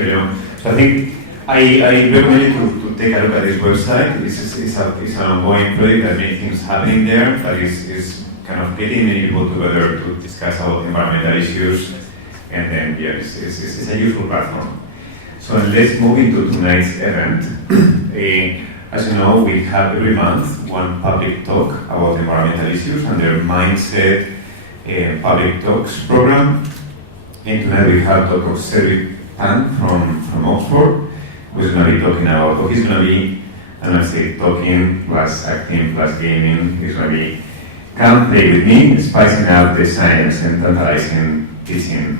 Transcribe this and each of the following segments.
So I think I recommend you to take a look at this website. It's an ongoing project that many things happening there, but it's kind of getting many people together to discuss about environmental issues, and then it's a useful platform. So let's move into tonight's event. As you know, we have every month one public talk about environmental issues under Mindset Public Talks program. And tonight we have Dr. Cedric from Oxford, who's going to be talking about, he's going to be, I'm going to say, talking plus acting plus gaming. He's going to be, come play with me, spicing out the science and tantalizing teaching.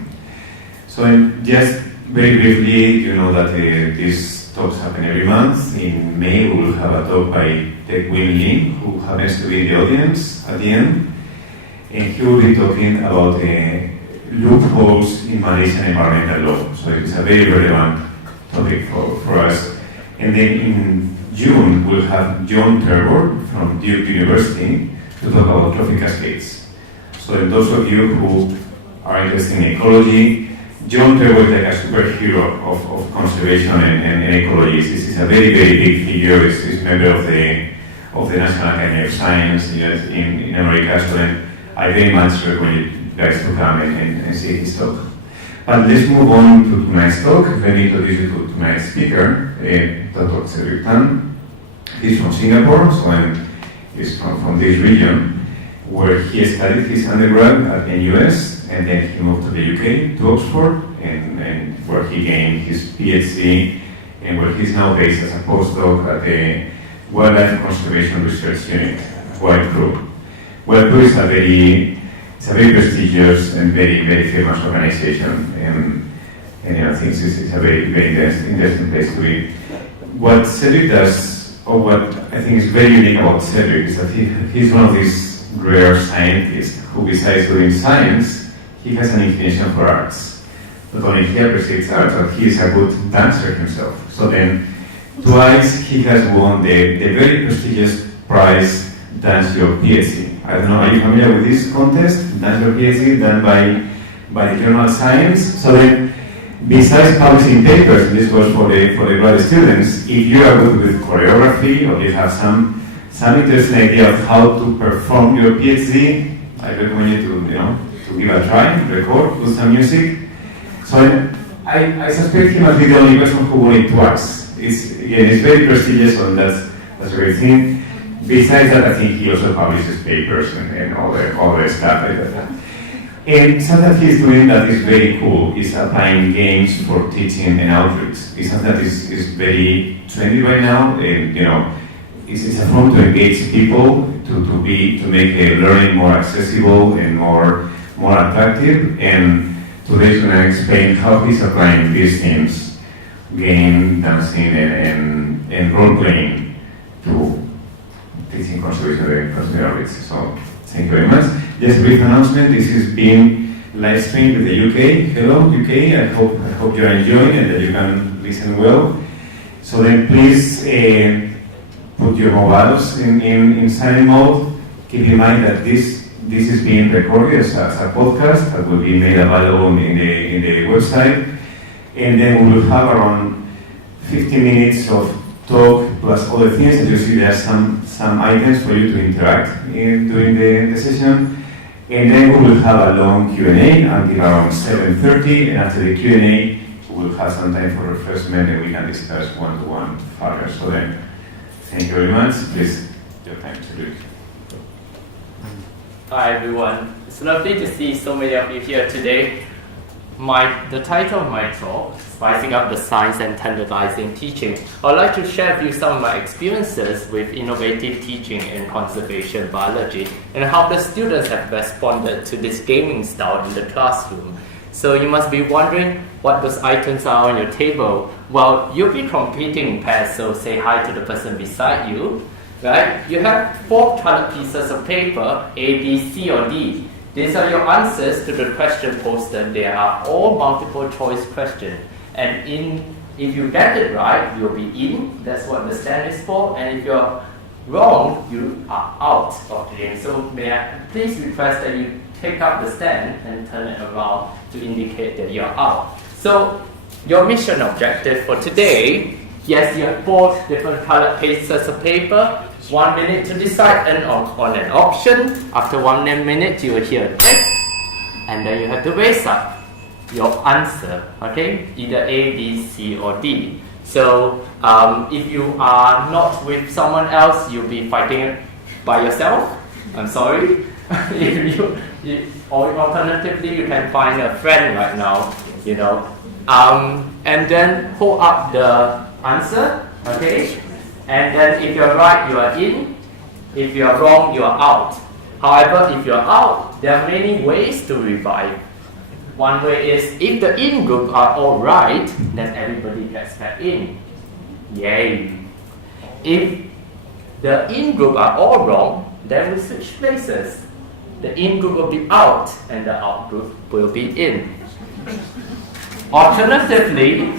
So just very briefly, you know that these talks happen every month. In May, we will have a talk by Tek Win Lim, who happens to be in the audience at the end. And he will be talking about loopholes in Malaysian environmental law. So it's a very relevant topic for us. And then in June, we'll have John Terborg from Duke University to talk about trophic cascades. So those of you who are interested in ecology, John Terborg is like a superhero of conservation and ecology. This is a very, very big figure. He's a member of the National Academy of Science in America. So then I very much recommend you guys to come and see his talk. But let's move on to tonight's talk. Let me introduce you to tonight's speaker, Dr. Cedric. He's from Singapore, so he's from this region, where he studied his undergrad at NUS, and then he moved to the UK, to Oxford, and where he gained his PhD, and where he's now based as a postdoc at the Wildlife Conservation Research Unit, WildCRU. WildCRU is a very prestigious and very, very famous organization, and I think it's a very, very interesting place to be. What Cedric does, or what I think is very unique about Cedric, is that he's one of these rare scientists who, besides doing science, he has an inclination for arts. Not only he appreciates art, but he is a good dancer himself. So then, twice he has won the very prestigious prize, Dance Your PhD. I don't know, are you familiar with this contest? Dance Your PhD, done by the journal Science. So then, besides publishing papers, and this goes for the graduate students, if you are good with choreography or you have some interesting idea of how to perform your PhD, I recommend you to give a try, record, do some music. So I suspect he must be the only person who won it twice. It's very prestigious, and that's a great thing. Besides that, I think he also publishes papers and all the stuff like that. And something that he's doing that is very cool is applying games for teaching and outreach. It's something that is very trendy right now, and it's a form to engage people to make learning more accessible and more attractive. And today he's going to explain how he's applying these themes, game, dancing, and role playing to teaching conservation outreach. So thank you very much. Just a brief announcement. This is being live streamed with the UK. Hello UK. I hope you're enjoying and that you can listen well. So then please put your mobiles in silent mode. Keep in mind that this is being recorded as a podcast that will be made available in the website. And then we will have around 15 minutes of talk plus other things. As you see, there are some items for you to interact during the session. And then we will have a long Q&A until around 7:30. And after the Q&A, we will have some time for refreshment and we can discuss one-to-one further. So then, thank you very much. Please, your time to do it. Hi everyone. It's lovely to see so many of you here today. The title of my talk, Spicing Up the Science and Tantalising Teaching, I'd like to share with you some of my experiences with innovative teaching in conservation biology and how the students have responded to this gaming style in the classroom. So you must be wondering what those items are on your table. Well, you'll be competing in pairs, so say hi to the person beside you. Right? You have 4 colored pieces of paper, A, B, C, or D. These are your answers to the question posted. They are all multiple choice questions. And if you get it right, you'll be in. That's what the stand is for. And if you're wrong, you are out of the game. So may I please request that you take up the stand and turn it around to indicate that you're out. So your mission objective for today. Yes, you have 4 different colored pieces of paper. 1 minute to decide on an option. After 1 minute, you will hear this, and then you have to raise up your answer. Okay, either A, B, C, or D. So if you are not with someone else, you'll be fighting by yourself. I'm sorry. Or alternatively, you can find a friend right now. You know, and then hold up the answer. Okay. And then if you're right, you are in. If you are wrong, you are out. However, if you're out, there are many ways to revive. One way is, if the in group are all right, then everybody gets back in. Yay! If the in group are all wrong, then we switch places. The in group will be out, and the out group will be in. Alternatively,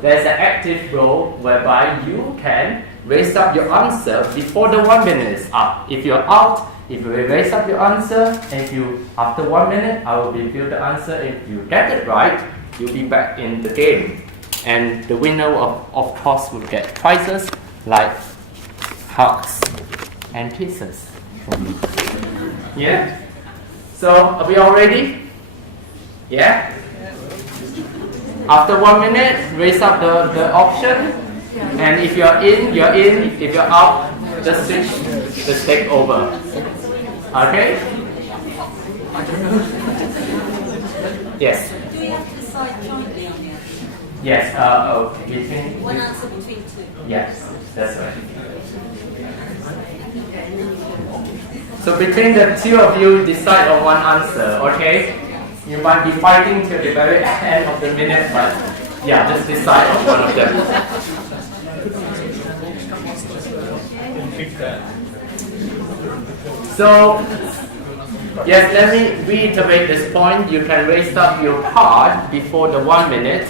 there's an active role whereby you can raise up your answer before the 1 minute is up. If you're out, if you raise up your answer, and after 1 minute, I will reveal the answer. If you get it right, you'll be back in the game. And the winner of course will get prizes like hugs and kisses from me. Yeah? So, are we all ready? Yeah? After 1 minute, raise up the option, and if you're in, you're in. If you're out, just switch the stick over. Okay? Yes? Do we have to decide jointly on the answer? Yes, between... One answer between 2? Yes, that's right. So between the 2 of you, decide on one answer, okay? You might be fighting till the very end of the minute, but yeah, just decide on one of them. So, yes, let me reiterate this point. You can raise up your card before the 1 minute,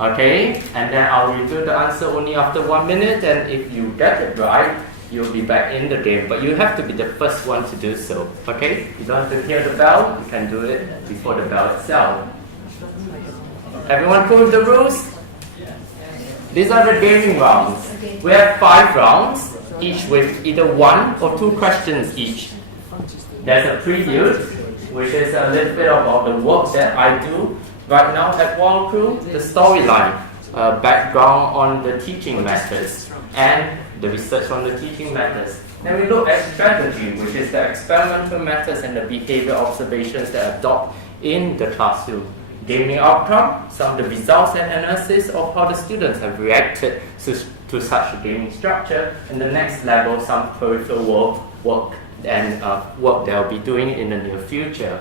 okay? And then I'll reveal the answer only after 1 minute, and if you get it right, you'll be back in the game, but you have to be the first one to do so, okay? You don't have to hear the bell, you can do it before the bell itself. Everyone cool with the rules? These are the gaming rounds. We have 5 rounds, each with either 1 or 2 questions each. There's a preview, which is a little bit about the work that I do right now at Wall Crew, the storyline, background on the teaching methods, and the research on the teaching methods. Then we look at strategy, which is the experimental methods and the behavior observations that adopt in the classroom. Gaming outcome, some of the results and analysis of how the students have reacted to such a gaming structure. And the next level, some peripheral work and work that I'll be doing in the near future.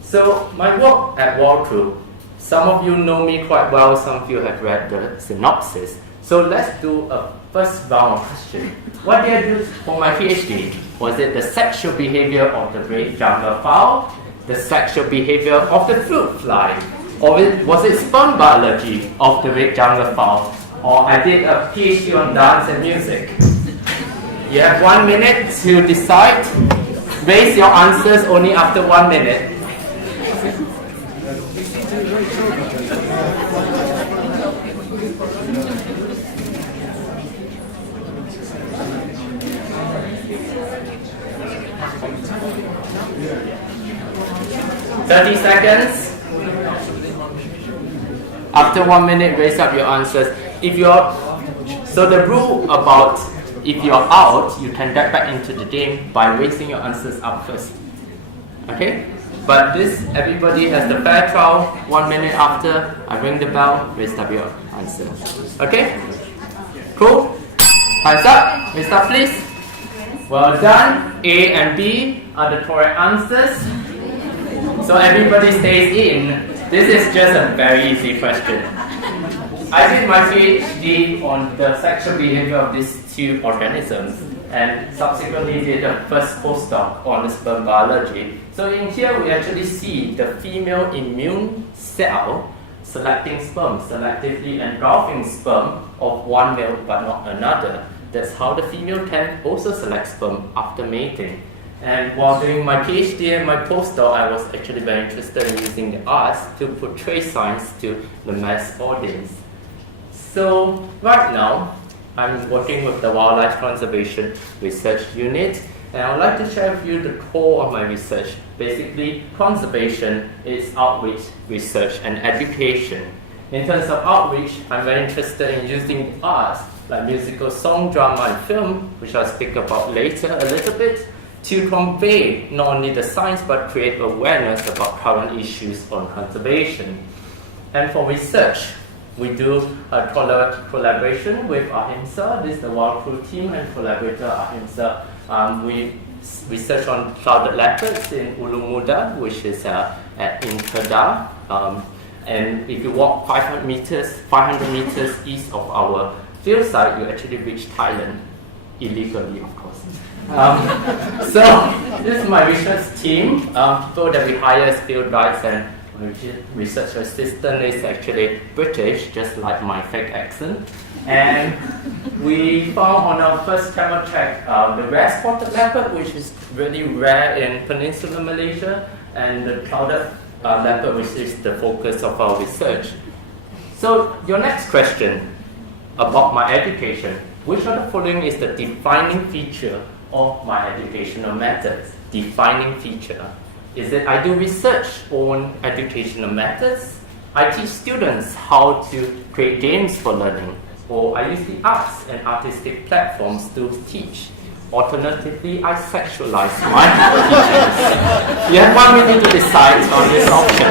So my work at Wall Crew, some of you know me quite well, some of you have read the synopsis. So let's do a first round of questions. What did I do for my PhD? Was it the sexual behavior of the red jungle fowl, the sexual behavior of the fruit fly, or was it sperm biology of the red jungle fowl? Or I did a PhD on dance and music. You have 1 minute to decide. Raise your answers only after 1 minute. "30 seconds. After 1 minute, raise up your answers. So the rule about if you're out, you can get back into the game by raising your answers up first. Okay? But everybody has the fair trial. 1 minute after I ring the bell, raise up your answer. Okay? Cool? Time's up. Raise up, please. Well done. A and B are the correct answers. So everybody stays in. This is just a very easy question. I did my PhD on the sexual behavior of these 2 organisms and subsequently did a first postdoc on the sperm biology. So in here we actually see the female immune cell selecting sperm, selectively engulfing sperm of one male but not another. That's how the female can also select sperm after mating. And while doing my PhD and my postdoc, I was actually very interested in using the arts to portray science to the mass audience. So right now, I'm working with the Wildlife Conservation Research Unit, and I would like to share with you the core of my research. Basically, conservation is outreach, research, and education. In terms of outreach, I'm very interested in using the arts, like musical, song, drama, and film, which I'll speak about later a little bit, to convey not only the science, but create awareness about current issues on conservation. And for research, we do a collaboration with Ahimsa. This is the Wild Crew team and collaborator Ahimsa. We research on clouded leopards in Ulu Muda, which is in Kedah. And if you walk 500 meters east of our field site, you actually reach Thailand, illegally, of course. So this is my research team, people that we hire as field guides, and my research assistant is actually British, just like my fake accent. And we found on our first camera track the rare spotted leopard, which is really rare in Peninsular Malaysia, and the clouded leopard, which is the focus of our research. So your next question about my education, which of the following is the defining feature of my educational methods? Defining feature. Is it I do research on educational methods? I teach students how to create games for learning, or I use the arts and artistic platforms to teach. Alternatively, I sexualize my teachings. You have 1 minute to decide on this option.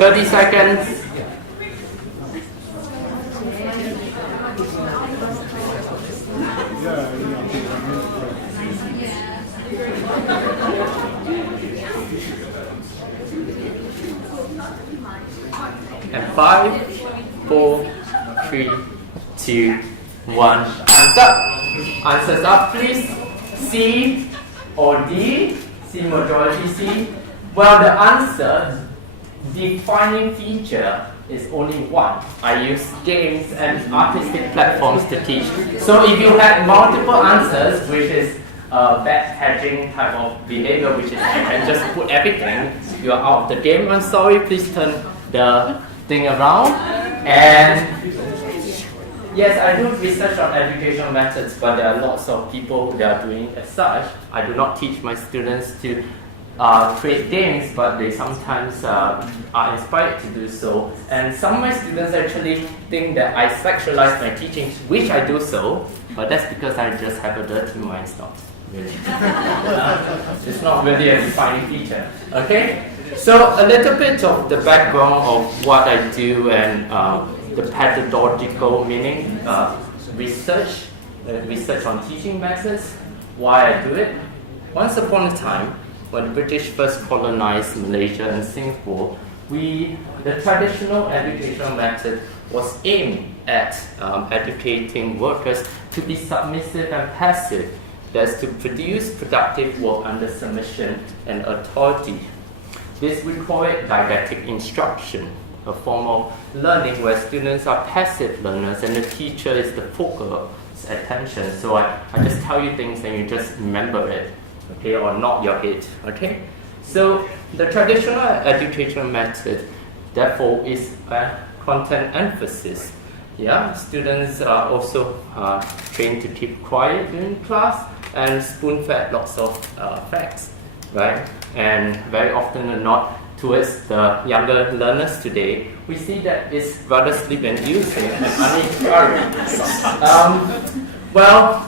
30 seconds. And 5, 4, 3, 2, 1. Answers up, please. C or D? C, majority C. Well, the answer, defining feature, is only one. I use games and artistic platforms to teach. So if you had multiple answers, which is bad hedging type of behavior, which is you can just put everything, you are out of the game. I'm sorry, please turn the thing around. And yes, I do research on educational methods, but there are lots of people that are doing as such. I do not teach my students to create games, but they sometimes are inspired to do so. And some of my students actually think that I sexualize my teachings, which I do so, but that's because I just have a dirty mind. It's not really. It's not really a defining feature. Okay? So a little bit of the background of what I do and the pedagogical meaning, research on teaching methods, why I do it. Once upon a time, when the British first colonized Malaysia and Singapore, the traditional educational method was aimed at educating workers to be submissive and passive, that's to produce productive work under submission and authority. This we call it didactic instruction, a form of learning where students are passive learners and the teacher is the focal attention. So I just tell you things and you just remember it. Okay, or nod your head. Okay, so the traditional educational method, therefore, is a content emphasis. Yeah, students are also trained to keep quiet during class and spoon-fed lots of facts, right? And very often than not, towards the younger learners today, we see that it's rather sleep-inducing and uninspiring. Well,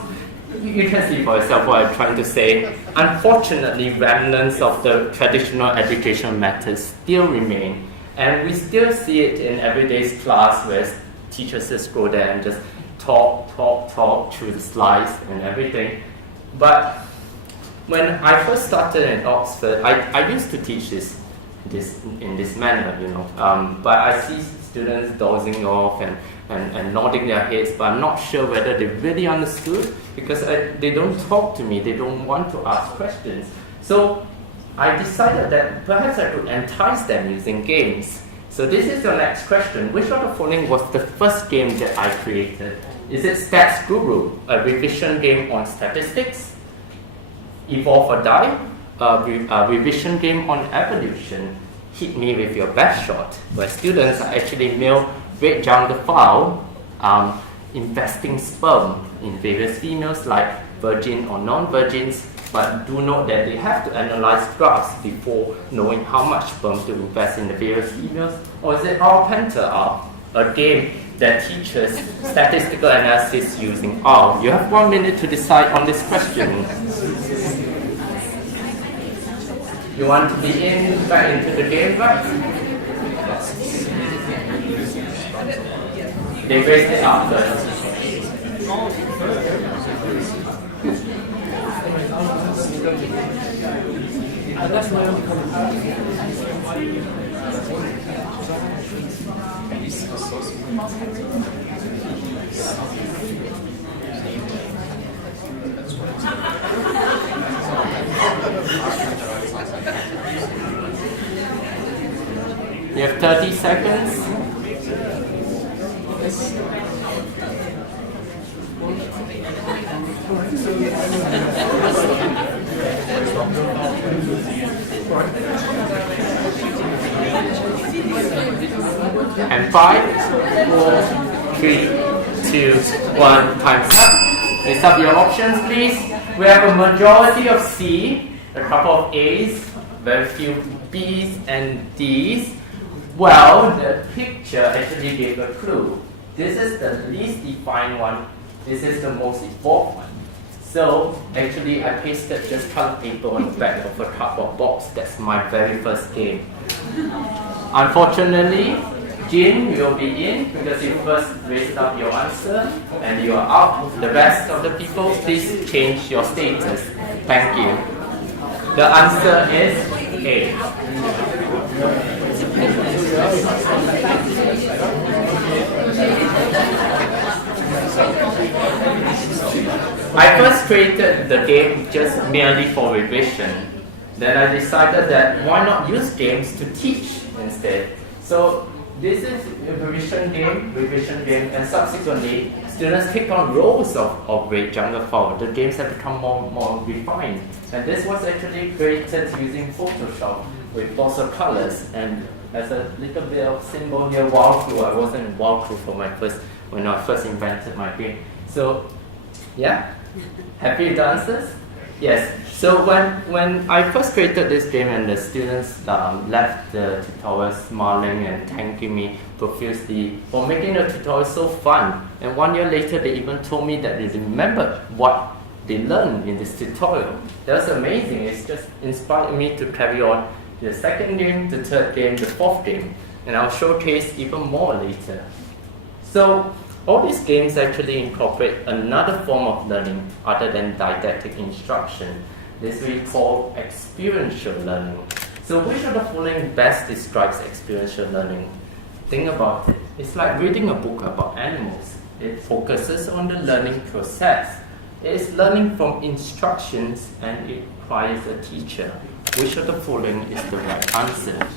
you can see for yourself what I'm trying to say. Unfortunately, remnants of the traditional educational methods still remain, and we still see it in everyday class where teachers just go there and just talk through the slides and everything. But when I first started in Oxford, I used to teach this in this manner, you know. But I see students dozing off and nodding their heads, but I'm not sure whether they really understood because they don't talk to me, they don't want to ask questions. So I decided that perhaps I could entice them using games. So this is your next question. Which of the following was the first game that I created? Is it Stats Guru, a revision game on statistics? Evolve or Die, a revision game on evolution? Hit Me With Your Best Shot, where students are actually male red jungle fowl investing sperm in various females like virgin or non-virgins, but do note that they have to analyze graphs before knowing how much sperm to invest in the various females. Or is it R Penta R, a game that teaches statistical analysis using R? You have 1 minute to decide on this question. You want to be back into the game, right? They raised it up first. You have 30 seconds. And 5, 4, 3, 2, 1, time's up. List up your options, please. We have a majority of C, a couple of A's, very few B's and D's. Well, the picture actually gave a clue. This is the least defined one. This is the most evolved one. So, actually, I pasted just colored paper on the back of a cardboard box. That's my very first game. Unfortunately, Jin will be in because you first raised up your answer and you are out. The rest of the people, please change your status. Thank you. The answer is A. I first created the game just merely for revision. Then I decided that why not use games to teach instead. So this is a revision game, and subsequently students take on roles of Red Jungle Fowl. The games have become more refined. And this was actually created using Photoshop with lots of colors. And as a little bit of symbol here, Wild Crew. I wasn't in Wild Crew when I first invented my game. So, yeah, happy with the answers? Yes. So when I first created this game and the students left the tutorial smiling and thanking me profusely for making the tutorial so fun. And 1 year later, they even told me that they remembered what they learned in this tutorial. That was amazing. It's just inspired me to carry on the second game, the third game, the fourth game. And I'll showcase even more later. So all these games actually incorporate another form of learning other than didactic instruction. This we call experiential learning. So which of the following best describes experiential learning? Think about it. It's like reading a book about animals. It focuses on the learning process. It is learning from instructions and it requires a teacher. Which of the following is the right answer?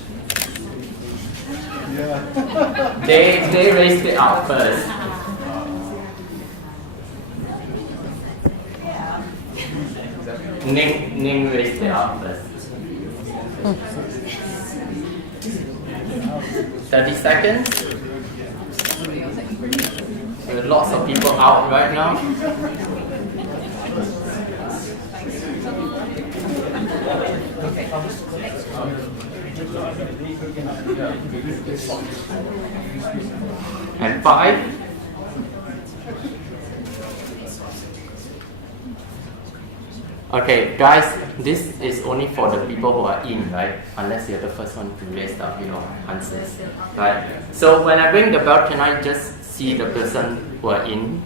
Yeah. They raised it up first. Ning raised it up first. 30 seconds. There are lots of people out right now. And 5. Okay, guys, this is only for the people who are in, right? Unless you're the first one to raise up your answers, right? So when I ring the bell, can I just see the person who are in?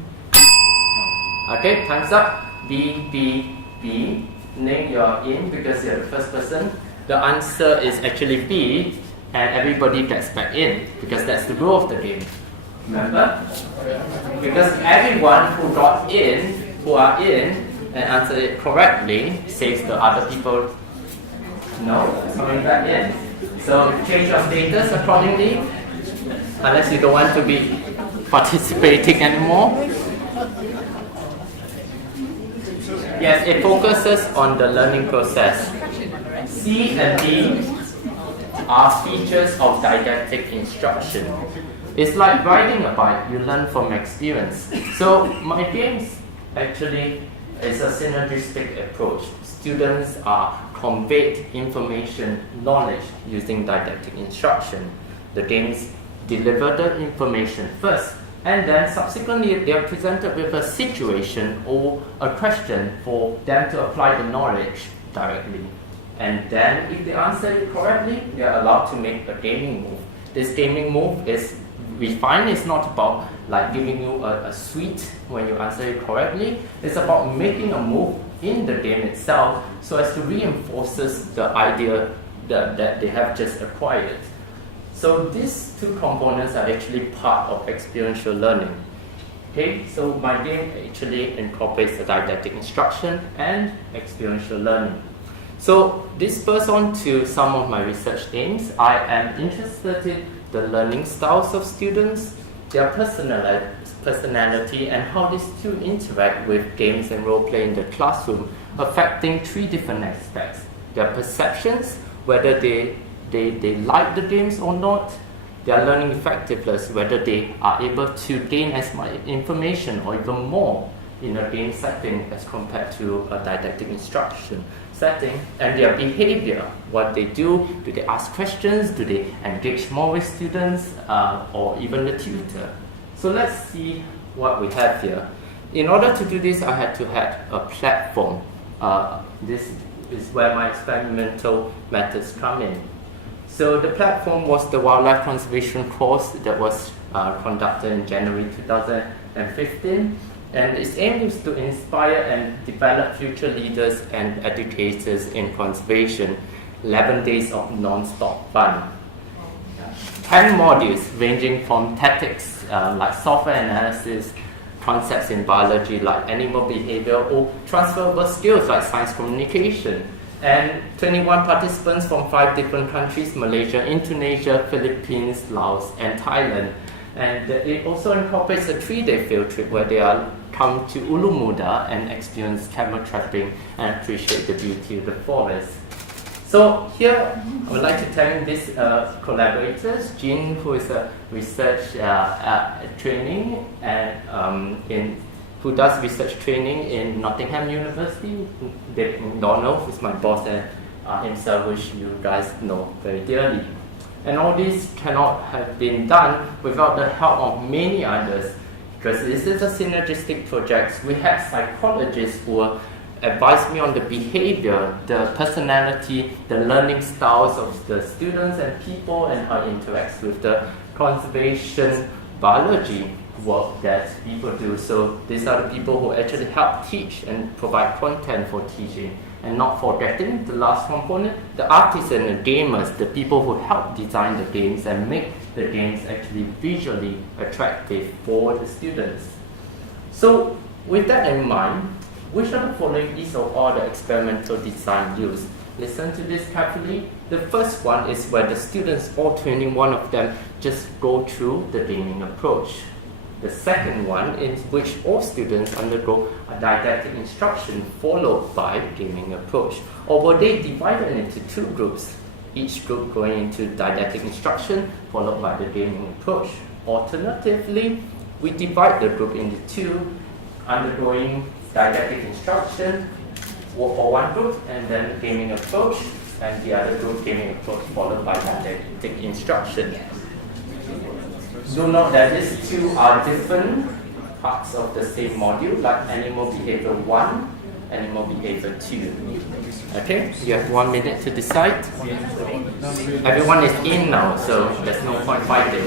Okay, time's up. B, B, B. Name you're in because you're the first person. The answer is actually B. and everybody gets back in, because that's the rule of the game. Remember? Because everyone who are in and answered it correctly saves the other people coming back in. So change your status accordingly, unless you don't want to be participating anymore. Yes, it focuses on the learning process. C and D are features of didactic instruction. It's like riding a bike, you learn from experience. So my games actually is a synergistic approach. Students are conveyed information, knowledge using didactic instruction. The games deliver the information first, and then subsequently they are presented with a situation or a question for them to apply the knowledge directly. And then if they answer it correctly, they are allowed to make a gaming move. This gaming move is, we find, it's not about like giving you a sweet when you answer it correctly. It's about making a move in the game itself so as to reinforces the idea that they have just acquired. So these two components are actually part of experiential learning. Okay, so my game actually incorporates the didactic instruction and experiential learning. So this spurs on to some of my research aims. I am interested in the learning styles of students, their personality, and how these two interact with games and role play in the classroom, affecting three different aspects: their perceptions, whether they like the games or not; their learning effectiveness, whether they are able to gain as much information or even more in a game setting as compared to a didactic instruction setting; and their behavior, what they do they ask questions, do they engage more with students, or even the tutor. So let's see what we have here. In order to do this, I had to have a platform. This is where my experimental methods come in. So the platform was the wildlife conservation course that was conducted in January 2015. And its aim is to inspire and develop future leaders and educators in conservation. 11 days of non-stop fun. 10 modules ranging from tactics like software analysis, concepts in biology like animal behavior, or transferable skills like science communication. And 21 participants from 5 different countries: Malaysia, Indonesia, Philippines, Laos, and Thailand. And it also incorporates a 3-day field trip where they are come to Ulu Muda and experience camel trapping and appreciate the beauty of the forest. So here I would like to thank these collaborators: Jean, who is a research training and who does research training in Nottingham University; David McDonald, who is my boss, and himself, which you guys know very dearly. And all this cannot have been done without the help of many others, because this is a synergistic project. We had psychologists who advised me on the behavior, the personality, the learning styles of the students and people, and how it interacts with the conservation biology work that people do. So these are the people who actually help teach and provide content for teaching. And not forgetting the last component, the artists and the gamers, the people who help design the games and make the games actually visually attractive for the students. So with that in mind, which of the following is of all the experimental design used? Listen to this carefully. The first one is where the students, all 21 of them, just go through the gaming approach. The second one is which all students undergo a didactic instruction followed by gaming approach. Or were they divided into 2 groups, each group going into didactic instruction followed by the gaming approach? Alternatively, we divide the group into 2, undergoing didactic instruction for one group and then gaming approach, and the other group gaming approach followed by didactic instruction. Do note that these 2 are different parts of the same module, like animal behavior 1, animal behavior 2. Okay, you have 1 minute to decide. Everyone is in now, so there's no point fighting.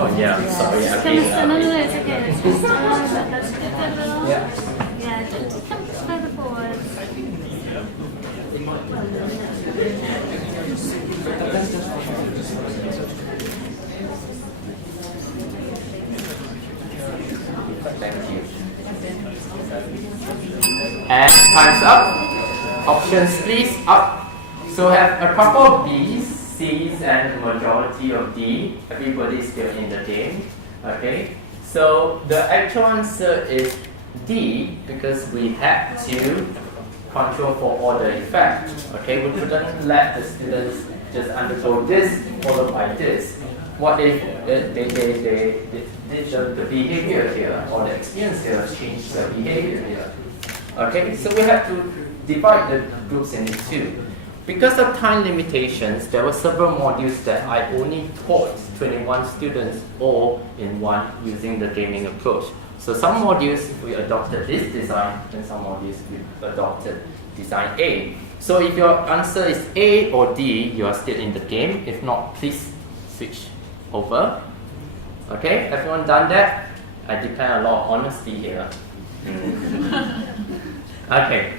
Oh yeah, sorry. Just Okay. come, no, it's okay. Just that's good, a little. Yeah, just come further forward. Thank you. And time's up. Options please, up. So have a couple of B's, C's, and a majority of D. Everybody is still in the game. Okay. So the actual answer is D because we had to control for order effect. Okay, we couldn't let the students just undergo this followed by this. What if the behavior here or the experience here changed the behavior here? Okay, so we have to divide the groups into two. Because of time limitations, there were several modules that I only taught 21 students all in one using the gaming approach. So some modules we adopted this design and some modules we adopted design A. So if your answer is A or D, you are still in the game. If not, please switch over. Okay, everyone done that? I depend a lot on honesty here. Okay,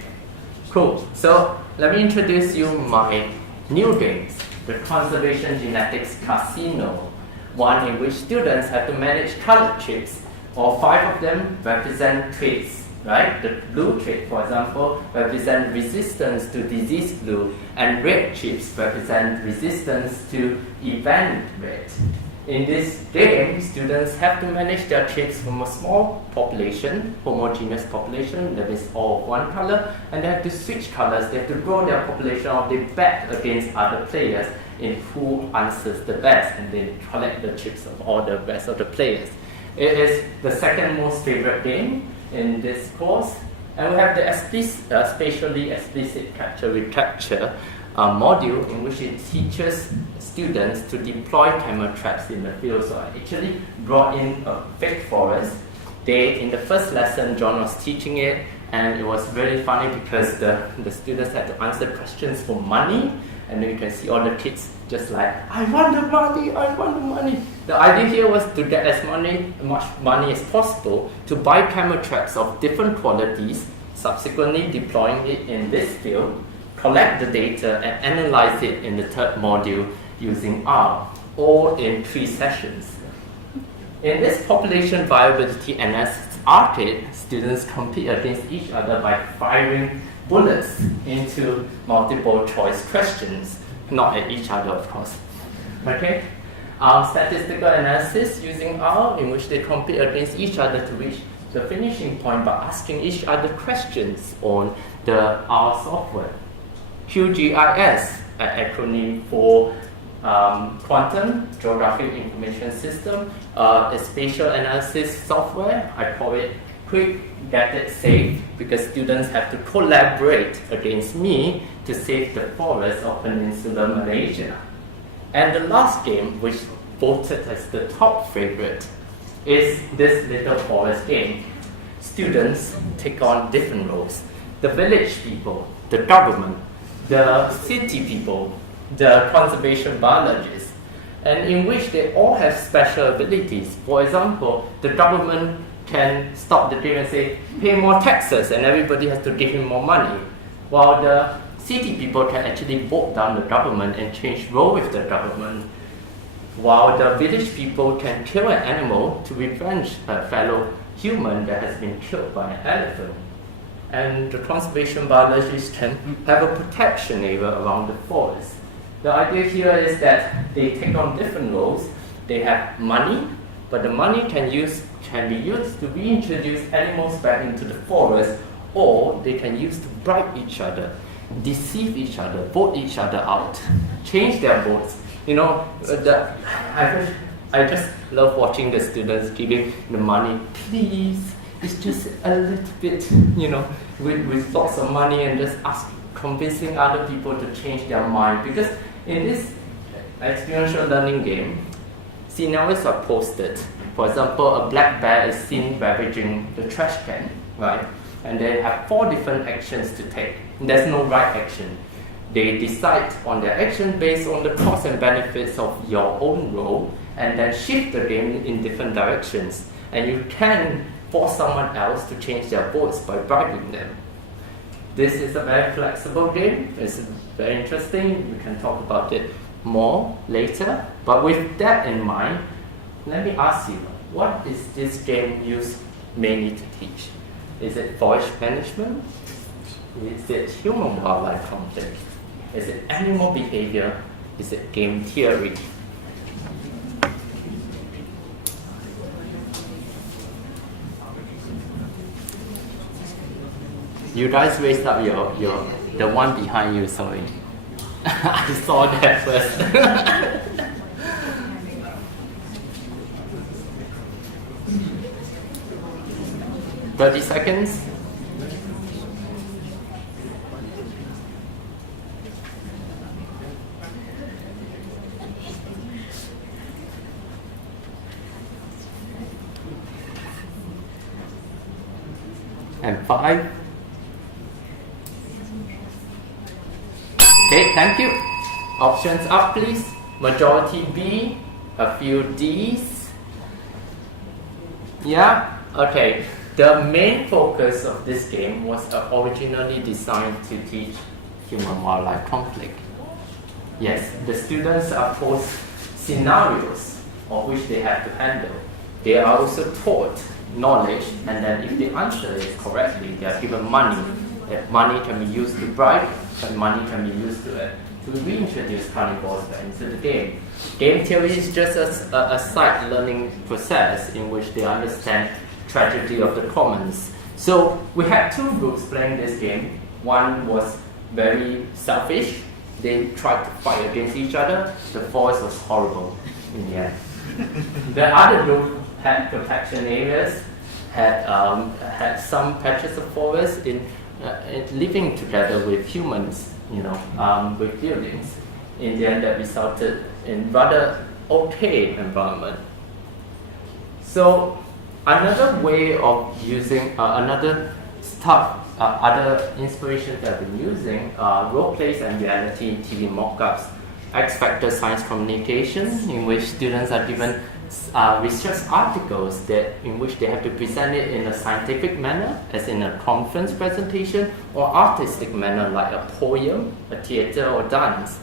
cool. So let me introduce you my new games, the Conservation Genetics Casino, one in which students have to manage colored chips. All 5 of them represent traits, right? The blue trait, for example, represent resistance to disease blue, and red chips represent resistance to event red. In this game, students have to manage their chips from a small population, homogeneous population, that is all of one color, and they have to switch colors. They have to grow their population, or they bet against other players in who answers the best, and they collect the chips of all the rest of the players. It is the second most favorite game in this course, and we have the spatially explicit capture recapture module in which it teaches students to deploy camera traps in the field. So I actually brought in a fake forest. In the first lesson, John was teaching it, and it was really funny because the students had to answer questions for money, and then you can see all the kids just like, I want the money, I want the money. The idea here was to get as much money as possible to buy camera traps of different qualities, subsequently deploying it in this field, collect the data and analyze it in the third module using R, all in 3 sessions. In this population viability analysis arcade, students compete against each other by firing bullets into multiple choice questions, not at each other, of course. Okay? Statistical analysis using R, in which they compete against each other to reach the finishing point by asking each other questions on the R software. QGIS, an acronym for Quantum Geographic Information System, a spatial analysis software. I call it Quick, Get It, Safe, because students have to collaborate against me to save the forest of Peninsular Malaysia. And the last game, which voted as the top favorite, is this little forest game. Students take on different roles. The village people, the government, the city people, the conservation biologists, and in which they all have special abilities. For example, the government can stop the game and say, pay more taxes, and everybody has to give him more money, while the city people can actually vote down the government and change role with the government, while the village people can kill an animal to revenge a fellow human that has been killed by an elephant. And the conservation biologists can have a protection area around the forest. The idea here is that they take on different roles. They have money, but the money can be used to reintroduce animals back into the forest, or they can use to bribe each other, deceive each other, vote each other out, change their votes. You know, I just love watching the students giving the money, please. It's just a little bit, with lots of money, and just convincing other people to change their mind. Because in this experiential learning game, scenarios are posted. For example, a black bear is seen ravaging the trash can, right? And they have 4 different actions to take. There's no right action. They decide on their action based on the costs and benefits of your own role, and then shift the game in different directions. And you can force someone else to change their votes by bribing them. This is a very flexible game. It's very interesting. We can talk about it more later. But with that in mind, let me ask you, what is this game used mainly to teach? Is it voice management? Is it human-wildlife conflict? Is it animal behavior? Is it game theory? You guys raised up the one behind you, sorry. I saw that first. 30 seconds. And 5. Okay, thank you. Options up, please. Majority B, a few D's. Yeah, okay. The main focus of this game was originally designed to teach human-wildlife conflict. Yes, the students are posed scenarios of which they have to handle. They are also taught knowledge, and then if they answer it correctly, they are given money. That money can be used to bribe, and money can be used to reintroduce carnivores back into the game. Game theory is just a side learning process in which they understand tragedy of the commons. So we had two groups playing this game. One was very selfish. They tried to fight against each other. The forest was horrible in the end. The other group had protection areas, had some patches of forest in living together with humans, with buildings. In the end, that resulted in rather okay environment. So another way of using other inspirations that I've been using are role plays and reality TV mock-ups, X Factor science communication, in which students are given research articles in which they have to present it in a scientific manner, as in a conference presentation, or artistic manner like a poem, a theatre or dance.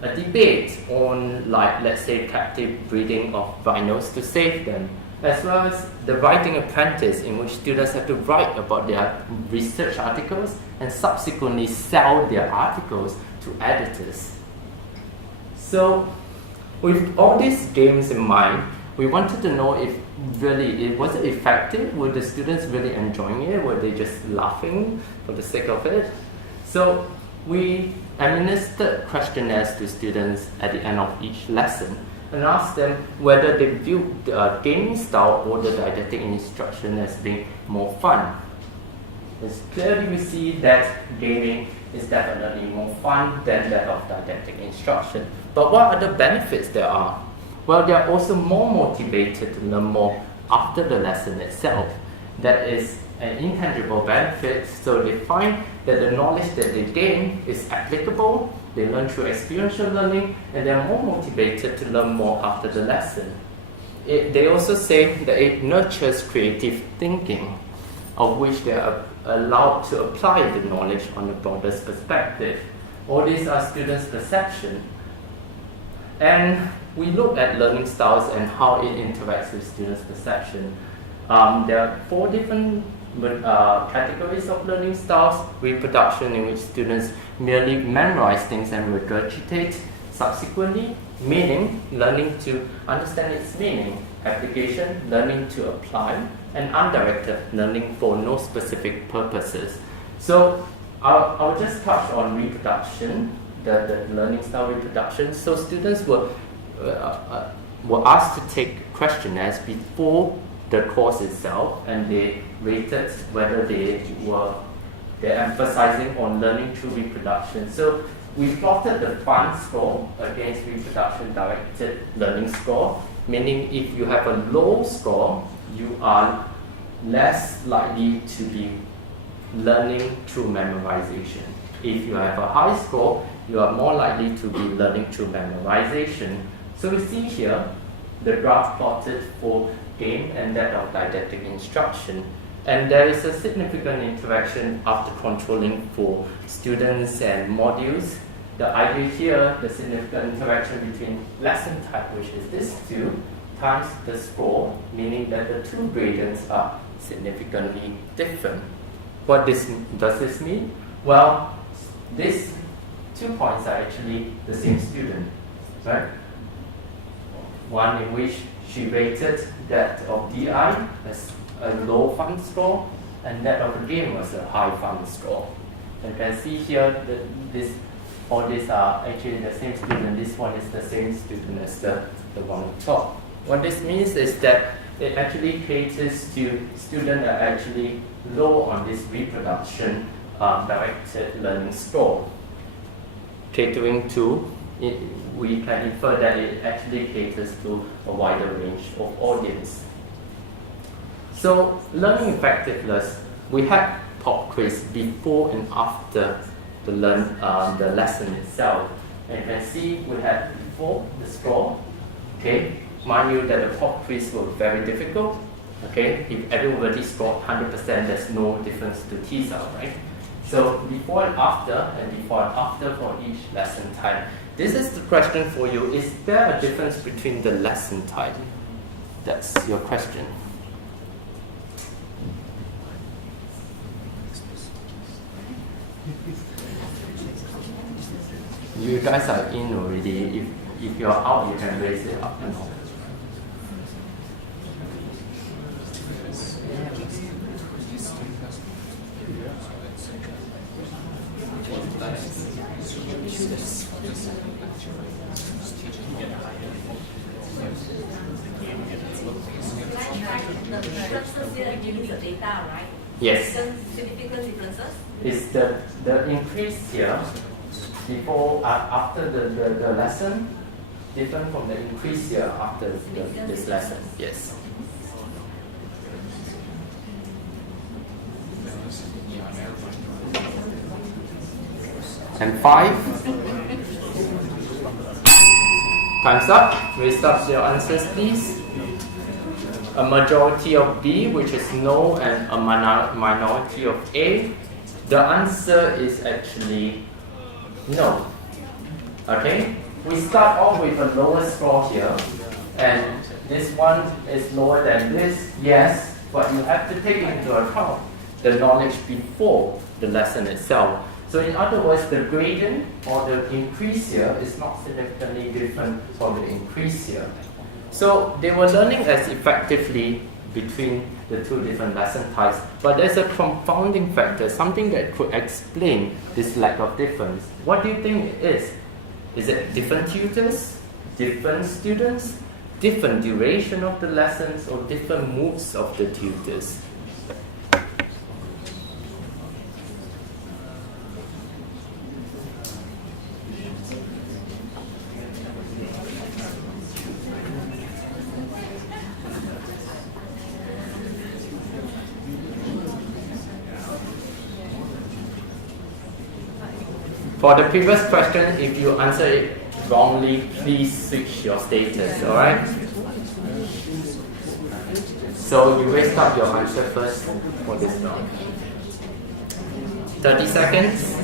A debate on, let's say, captive breeding of rhinos to save them, as well as the writing apprentice, in which students have to write about their research articles and subsequently sell their articles to editors. So, with all these games in mind, we wanted to know if really was it effective? Were the students really enjoying it? Were they just laughing for the sake of it? So we administered questionnaires to students at the end of each lesson and asked them whether they viewed the gaming style or the didactic instruction as being more fun. It's clearly we see that gaming is definitely more fun than that of didactic instruction. But what other benefits there are? Well, they are also more motivated to learn more after the lesson itself. That is an intangible benefit, so they find that the knowledge that they gain is applicable, they learn through experiential learning, and they are more motivated to learn more after the lesson. They also say that it nurtures creative thinking, of which they are allowed to apply the knowledge on the broadest perspective. All these are students' perception. And we look at learning styles and how it interacts with students' perception. There are 4 different categories of learning styles. Reproduction, in which students merely memorize things and regurgitate subsequently. Meaning, learning to understand its meaning. Application, learning to apply. And undirected, learning for no specific purposes. So I'll just touch on reproduction, the learning style reproduction. So students were asked to take questionnaires before the course itself, and they rated whether they're emphasizing on learning through reproduction. So we plotted the fun score against reproduction directed learning score, meaning if you have a low score, you are less likely to be learning through memorization. If you have a high score, you are more likely to be learning through memorization. So we see here the graph plotted for game and that of didactic instruction. And there is a significant interaction after controlling for students and modules. The idea here, the significant interaction between lesson type, which is this two, times the score, meaning that the two gradients are significantly different. What does this mean? Well, these 2 points are actually the same student, right? One in which she rated that of DI as a low fun score, and that of the game was a high fun score. You can see here that all these are actually the same student. This one is the same student as the one on top. What this means is that it actually caters to students that are actually low on this reproduction directed learning score. Catering to, we can infer that it actually caters to a wider range of audience. So, learning effectiveness, we had pop quiz before and after the lesson itself. And you can see we had before the score. Okay, mind you that the pop quiz were very difficult. Okay, if everybody scored 100%, there's no difference to tease out, right? So before and after for each lesson type. This is the question for you. Is there a difference between the lesson type? That's your question. You guys are in already. If you're out, you can raise it up and all. The differences here giving the data, right? Yes. Significant differences? Is the increase here before after the lesson different from the increase here after this lesson? Yes. And 5. Time's up. Raise up your answers, please. A majority of B, which is no, and a minority of A. The answer is actually no. Okay? We start off with a lower score here, and this one is lower than this, yes, but you have to take into account the knowledge before the lesson itself. So in other words, the gradient or the increase here is not significantly different from the increase here. So they were learning as effectively between the two different lesson types, but there's a confounding factor, something that could explain this lack of difference. What do you think it is? Is it different tutors, different students, different duration of the lessons, or different moods of the tutors? For the previous question, if you answer it wrongly, please switch your status, alright? So you raise up your answer first for this round. 30 seconds.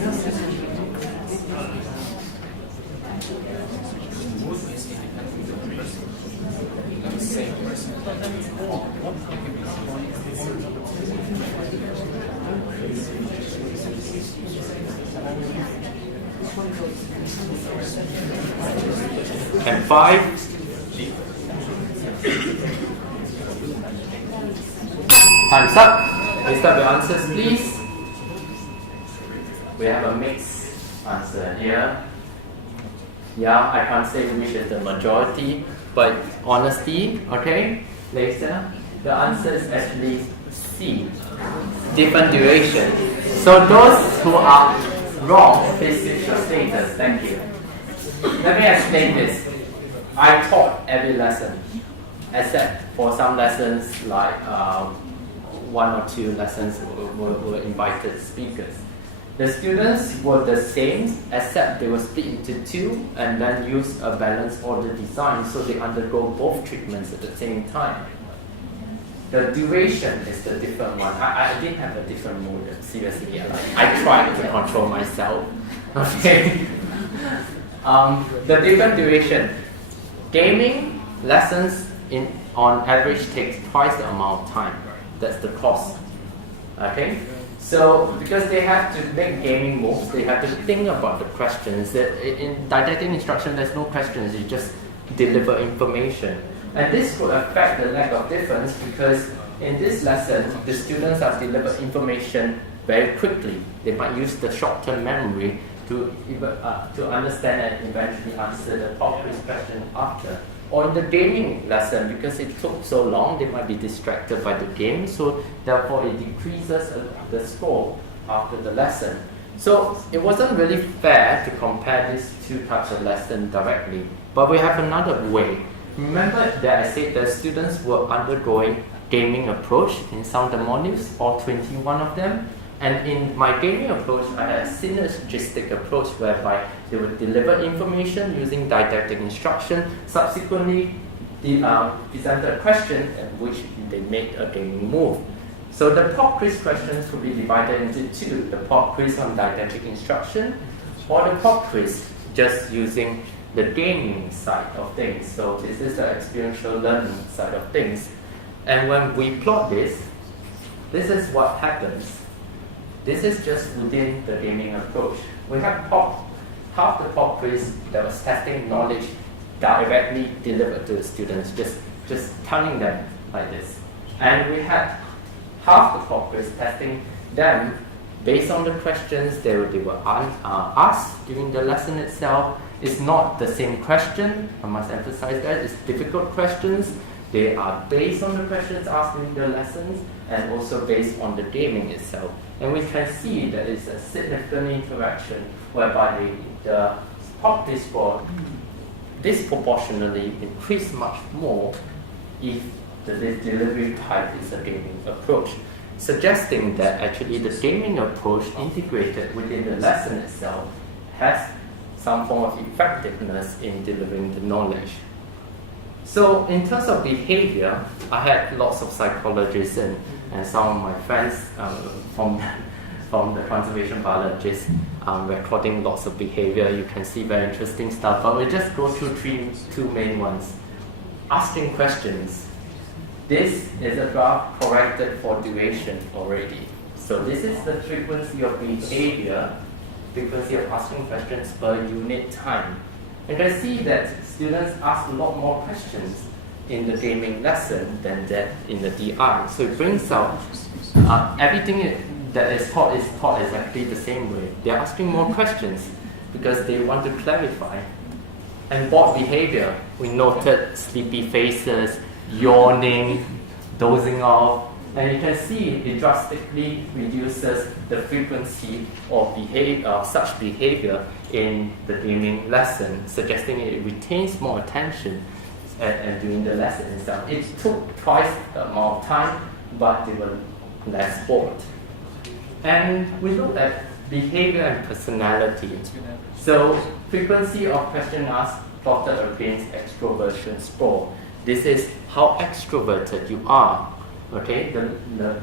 And 5. Time's up. Raise up your answers, please. We have a mixed answer here. Yeah, I can't say which is the majority, but honesty, okay? Later, the answer is actually C. Different duration. So those who are wrong, please switch your status. Thank you. Let me explain this. I taught every lesson, except for some lessons like 1 or 2 lessons were invited speakers. The students were the same, except they were split into two and then use a balanced order design, so they undergo both treatments at the same time. The duration is the different one. I didn't have a different motive, seriously. I tried to control myself. Okay. The different duration. Gaming lessons on average takes twice the amount of time. That's the cost. Okay. So because they have to make gaming moves, they have to think about the questions. In didactic instruction, there's no questions. You just deliver information. And this could affect the lack of difference because in this lesson, the students are delivered information very quickly. They might use the short-term memory to understand and eventually answer the pop quiz question after. Or in the gaming lesson, because it took so long, they might be distracted by the game, so therefore it decreases the score after the lesson. So it wasn't really fair to compare these two types of lessons directly, but we have another way. Remember that I said that students were undergoing gaming approach in some of the modules, all 21 of them. And in my gaming approach, I had a synergistic approach whereby they would deliver information using didactic instruction, subsequently present a question in which they made a gaming move. So the pop quiz questions could be divided into two, the pop quiz on didactic instruction or the pop quiz just using the gaming side of things. So this is the experiential learning side of things. And when we plot this is what happens. This is just within the gaming approach. We have half the pop quiz that was testing knowledge directly delivered to the students, just telling them like this. And we had half the pop quiz testing them based on the questions they were asked during the lesson itself. It's not the same question, I must emphasize that. It's difficult questions. They are based on the questions asked during the lessons and also based on the gaming itself. And we can see that it's a significant interaction whereby the pop quiz score disproportionately increase much more if the delivery type is a gaming approach, suggesting that actually the gaming approach integrated within the lesson itself has some form of effectiveness in delivering the knowledge. So in terms of behavior, I had lots of psychologists and some of my friends from the conservation biologists recording lots of behavior. You can see very interesting stuff, but we'll just go through two main ones. Asking questions. This is a graph corrected for duration already. So this is the frequency of behavior, frequency of asking questions per unit time. You can see that students ask a lot more questions in the gaming lesson than that in the DI. So it brings out everything that is taught exactly the same way. They're asking more questions because they want to clarify. And bored behavior, we noted sleepy faces, yawning, dozing off, and you can see it drastically reduces the frequency of such behavior in the gaming lesson, suggesting it retains more attention and during the lesson itself. It took twice the amount of time, but they were less bored. And we looked at behavior and personality. So frequency of question asked plotted against extroversion score. This is how extroverted you are. Okay, the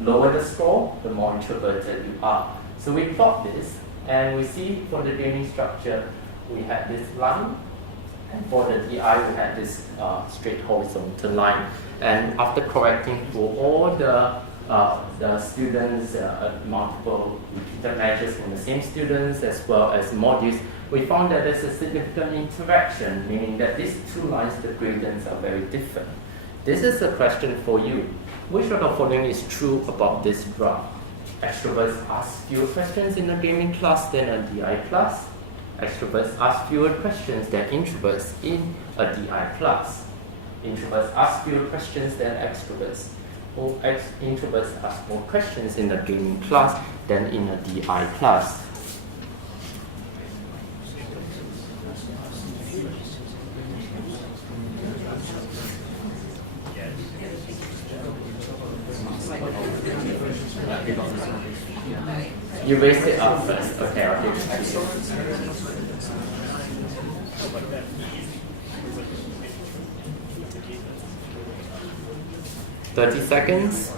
lower the score, the more introverted you are. So we plot this, and we see for the gaming structure, we had this line, and for the DI, we had this straight horizontal line. And after correcting for all the students, multiple repeated measures from the same students as well as modules, we found that there's a significant interaction, meaning that these two lines, the gradients are very different. This is a question for you. Which of the following is true about this graph? Extroverts ask fewer questions in a gaming class than a DI class. Extroverts ask fewer questions than introverts in a DI class. Introverts ask fewer questions than extroverts. Or introverts ask more questions in a gaming class than in a DI class. You raised it up first. Okay, I'll give it to you. 30 seconds.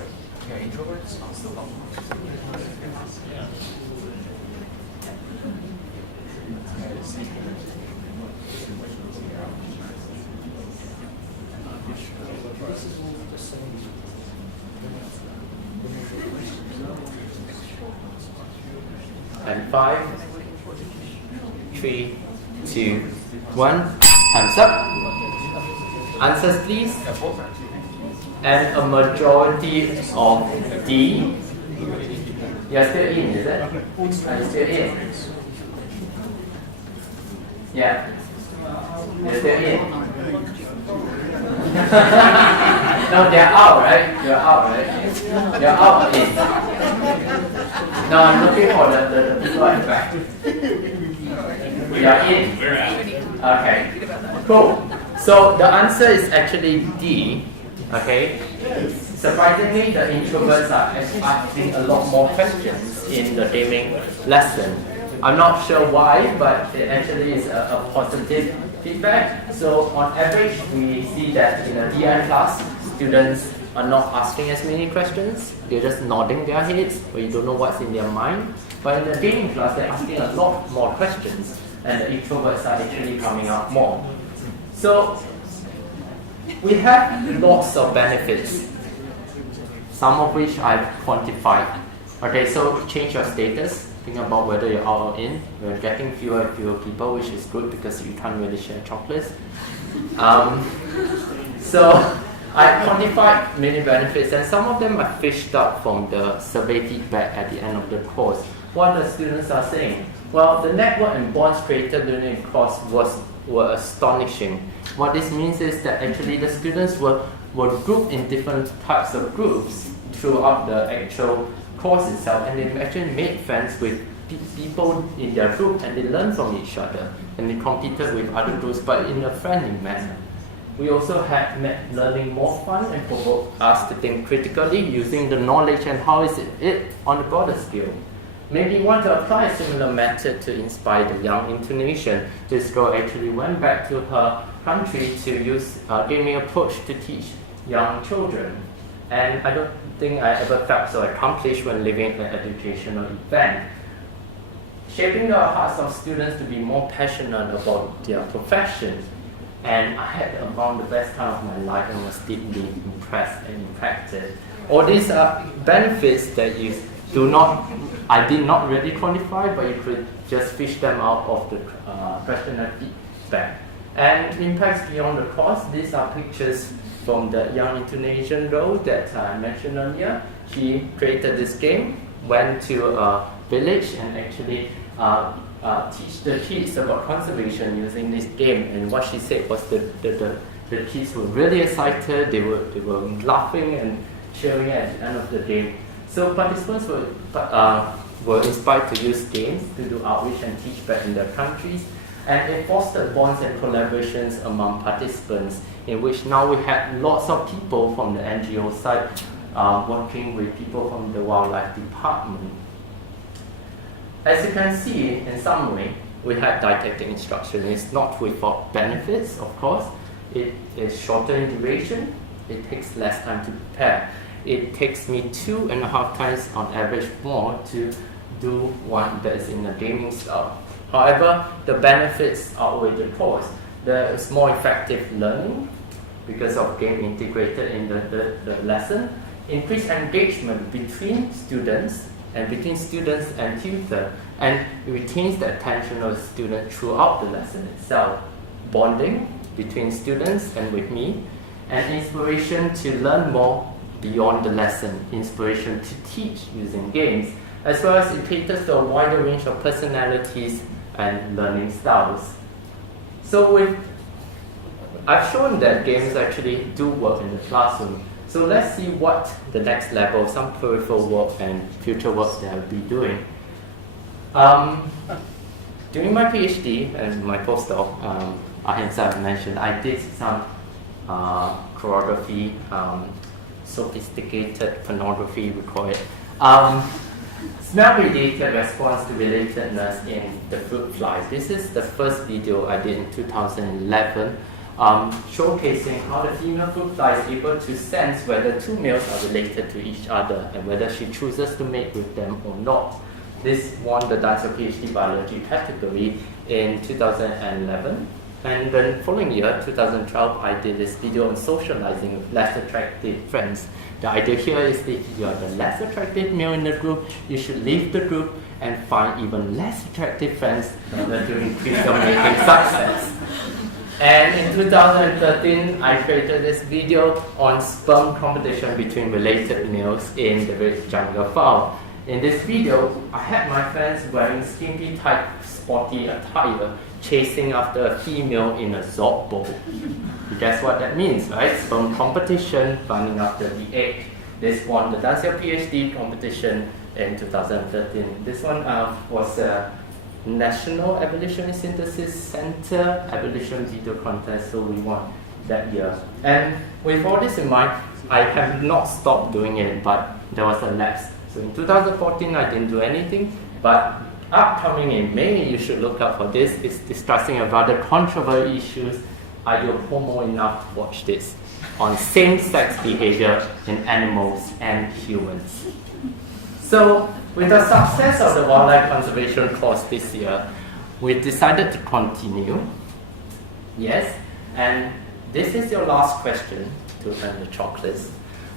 And 5, 3, 2, 1. Hands up. Answers, please. And a majority of D. You're still in, is it? Are you still in? Yeah. You're still in. No, they're out, right? You're out, right? You're out or in? No, I'm looking for the people in back. You're in. Okay. Cool. So the answer is actually D. Okay. Surprisingly, the introverts are asking a lot more questions in the gaming lesson. I'm not sure why, but it actually is a positive feedback. So on average, we see that in a DI class, students are not asking as many questions. They're just nodding their heads, or you don't know what's in their mind. But in the gaming class, they're asking a lot more questions, and the introverts are actually coming out more. So we have lots of benefits, some of which I've quantified. Okay, so change your status. Think about whether you're out or in. We're getting fewer and fewer people, which is good because you can't really share chocolates. So I quantified many benefits, and some of them are fished out from the survey feedback at the end of the course. What the students are saying? Well, the network and bonds created during the course were astonishing. What this means is that actually the students were grouped in different types of groups throughout the actual course itself, and they actually made friends with people in their group, and they learned from each other, and they competed with other groups, but in a friendly manner. We also had made learning more fun and provoked us to think critically using the knowledge and how is it on a broader scale. Maybe you want to apply a similar method to inspire the young intonation. This girl actually went back to her country to use a gaming approach to teach young children. And I don't think I ever felt so accomplished when living an educational event. Shaping the hearts of students to be more passionate about their profession. And I had found the best time of my life and was deeply impressed and impacted. All these are benefits that I did not really quantify, but you could just fish them out of the questionnaire feedback. And impacts beyond the course, these are pictures from the young Indonesian girl that I mentioned earlier. She created this game, went to a village and actually teach the kids about conservation using this game. And what she said was the kids were really excited, they were laughing and cheering at the end of the game. So participants were inspired to use games to do outreach and teach back in their countries. And it fostered bonds and collaborations among participants, in which now we had lots of people from the NGO side working with people from the wildlife department. As you can see, in summary, we had didactic instruction. It's not without benefits, of course. It is shorter in duration. It takes less time to prepare. It takes me 2.5 times on average more to do one that is in a gaming style. However, the benefits outweigh the cost. There is more effective learning because of game integrated in the lesson. Increased engagement between students and tutor, and it retains the attention of the student throughout the lesson itself. Bonding between students and with me, and inspiration to learn more beyond the lesson, inspiration to teach using games, as well as it caters to a wider range of personalities and learning styles. So I've shown that games actually do work in the classroom. So let's see what the next level, some peripheral work and future works that I'll be doing. During my PhD and my postdoc, Ahinsa mentioned, I did some choreography, sophisticated pornography, we call it. Smell-related response to relatedness in the fruit fly. This is the first video I did in 2011, showcasing how the female fruit fly is able to sense whether two males are related to each other and whether she chooses to mate with them or not. This won the Dance Your PhD Biology category in 2011. And then following year, 2012, I did this video on socializing with less attractive friends. The idea here is that if you are the less attractive male in the group, you should leave the group and find even less attractive friends in order to increase your mating success. And in 2013, I created this video on sperm competition between related males in the Red Jungle Fowl. In this video, I had my friends wearing skimpy tight sporty attire chasing after a female in a zorb bowl. You guess what that means, right? Sperm competition, running after the egg. This won the Dance Your PhD competition in 2013. This one was a National Evolutionary Synthesis Center Evolution Video Contest, so we won that year. And with all this in mind, I have not stopped doing it, but there was a lapse. So in 2014, I didn't do anything, but upcoming in May, you should look out for this. It's discussing a rather controversial issues. Are you homo enough to watch this? On same-sex behavior in animals and humans. So, with the success of the wildlife conservation course this year, we decided to continue. Yes, and this is your last question to earn the chocolates.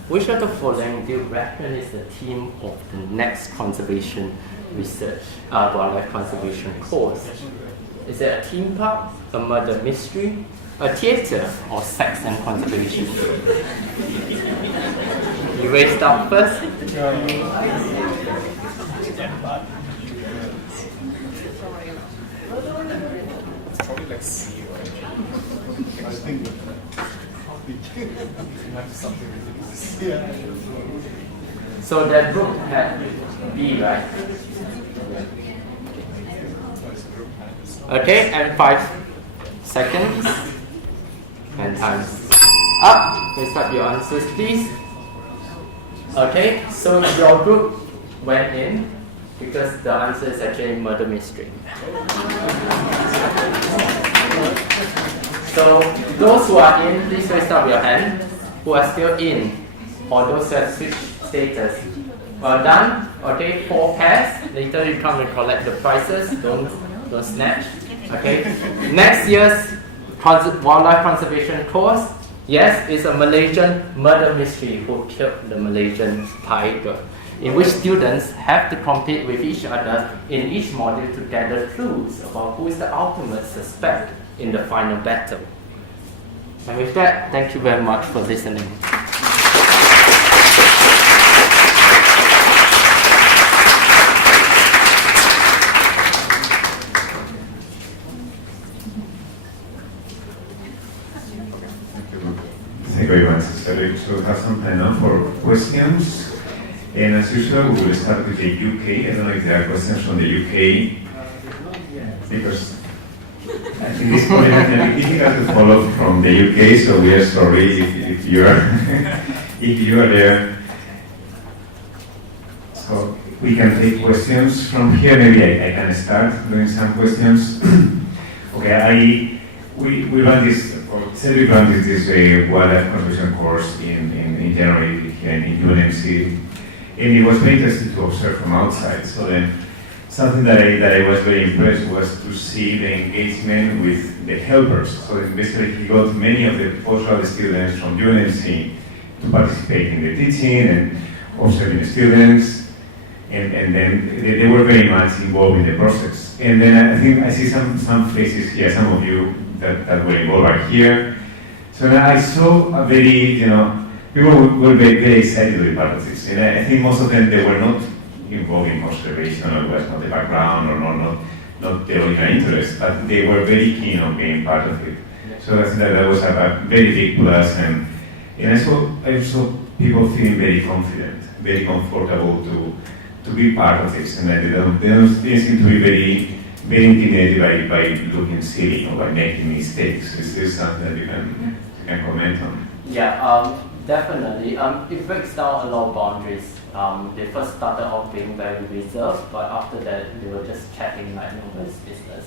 Which of the following do you reckon is the theme of the next conservation research, wildlife conservation course? Is it a theme park, a murder mystery, a theatre, or sex and conservation? You raised up first? It's probably like C, right? I think something ridiculous. Yeah. So that group had B, right? Okay, and 5 seconds. And time's up. Please start your answers, please. Okay, so your group went in because the answer is actually murder mystery. So those who are in, please raise up your hand. Who are still in, or those who have switched status. Well done. Okay, 4 pairs. Later you come and collect the prizes. Don't snatch. Okay. Next year's wildlife conservation course, yes, is a Malaysian murder mystery who killed the Malaysian tiger, in which students have to compete with each other in each module to gather clues about who is the ultimate suspect in the final battle. And with that, thank you very much for listening. Thank you very much, Cedric. So we have some time now for questions. And as usual, we will start with the UK. I don't know if there are questions from the UK, because I think this point can be difficult to follow from the UK, so we are sorry if you are if you are there. So we can take questions from here. Maybe I can start doing some questions. Okay, we run this. Cedric ran this wildlife conservation course in January here in UNMC, and it was very interesting to observe from outside. So then, something that I was very impressed was to see the engagement with the helpers. So basically, he got many of the postgraduate students from UNMC to participate in the teaching and observing the students, and then they were very much involved in the process. And then I think I see some faces here, some of you that were involved are here. So then I saw a very, people were very excited to be part of this. And I think most of them, they were not involved in conservation, or was not the background, or not the original interest, but they were very keen on being part of it. So I think that was a very big plus, and I saw people feeling very confident, very comfortable to be part of this, and they don't seem to be very intimidated by looking silly or by making mistakes. Is this something that you can comment on? Yeah, definitely. It breaks down a lot of boundaries They first started off being very reserved, but after that they were just chatting like nobody's business.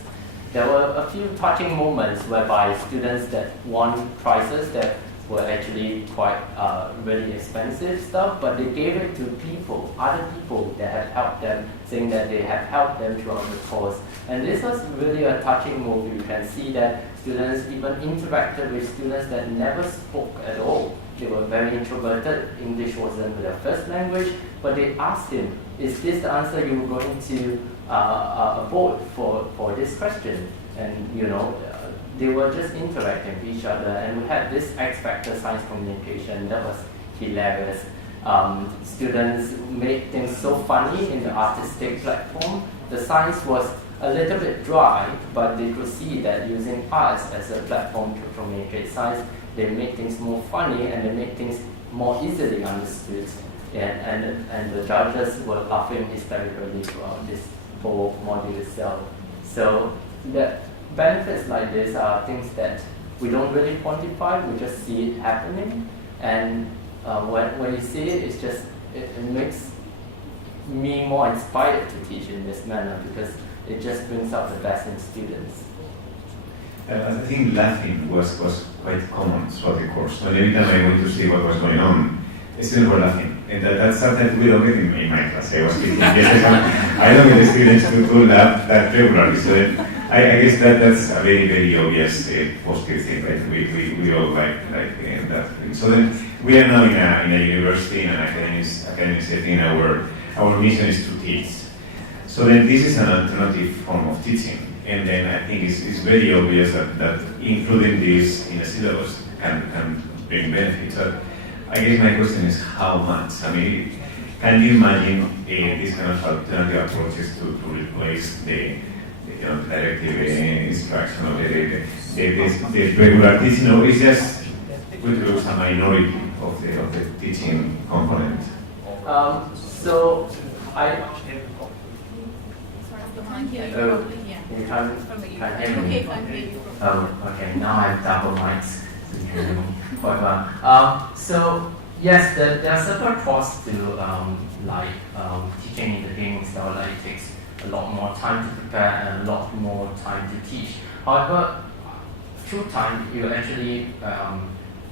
There were a few touching moments whereby students that won prizes that were actually quite really expensive stuff, but they gave it to people, other people that had helped them, saying that they have helped them throughout the course. And this was really a touching movie. You can see that students even interacted with students that never spoke at all. They were very introverted. English wasn't their first language, but they asked him, is this the answer you were going to vote for this question? And they were just interacting with each other, and we had this X Factor science communication that was hilarious. Students made things so funny in the artistic platform. The science was a little bit dry, but they could see that using arts as a platform to communicate science, they made things more funny and they made things more easily understood. And the judges were laughing hysterically throughout this whole module itself. So the benefits like this are things that we don't really quantify, we just see it happening. And when you see it, it makes me more inspired to teach in this manner, because it just brings out the best in students. I think laughing was quite common throughout the course. So every time I went to see what was going on, students were laughing. And that's something we don't get in my class. I was teaching I don't get the students to laugh that regularly. So I guess that's a very, very obvious positive thing, right? We all like that thing. So then we are now in a university, in an academic setting. Our mission is to teach. So then this is an alternative form of teaching. And then I think it's very obvious that including this in a syllabus can bring benefits. So I guess my question is how much? I mean, can you imagine this kind of alternative approaches to replace the directive instruction or the regular teaching, or is just going to lose a minority of the teaching component? So I. You can't hear me. Okay. Now I have double mics, so you can hear me quite well. So yes, there are several costs to teaching in the gaming style. Like it takes a lot more time to prepare and a lot more time to teach. However, through time, you actually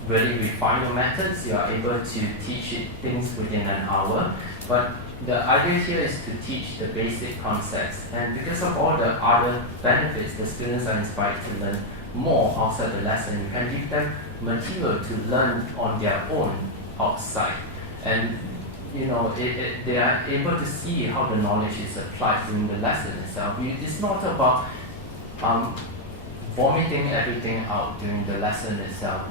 really refine your methods. You are able to teach things within an hour. But the idea here is to teach the basic concepts, and because of all the other benefits, the students are inspired to learn more outside the lesson. You can give them material to learn on their own outside, and they are able to see how the knowledge is applied during the lesson itself. It's not about vomiting everything out during the lesson itself,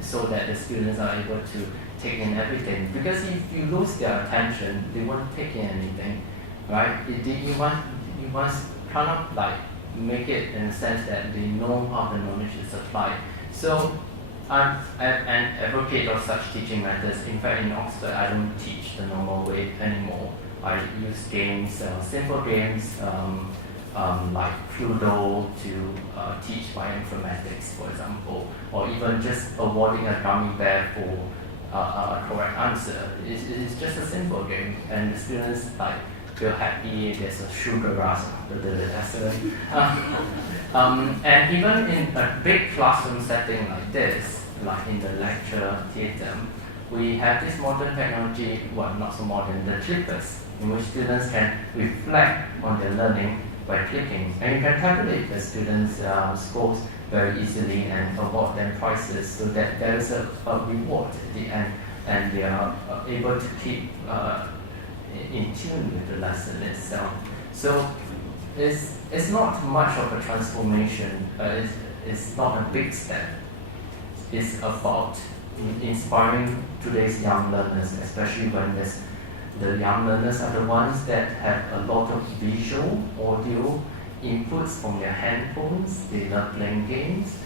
so that the students are able to take in everything. Because if you lose their attention, they won't take in anything, right? You must kind of make it in a sense that they know how the knowledge is applied. So I'm an advocate of such teaching methods. In fact, in Oxford, I don't teach the normal way anymore. I use games, simple games, like Cluedo to teach bioinformatics, for example, or even just awarding a gummy bear for a correct answer. It's just a simple game, and the students feel happy. There's a sugar rush after the lesson. And even in a big classroom setting like this, like in the lecture theatre, we have this modern technology, well, not so modern, the clickers, in which students can reflect on their learning by clicking. And you can tabulate the students' scores very easily and award them prizes, so that there is a reward at the end, and they are able to keep in tune with the lesson itself. So it's not much of a transformation. It's not a big step. It's about inspiring today's young learners, especially when the young learners are the ones that have a lot of visual, audio inputs from their handphones. They love playing games.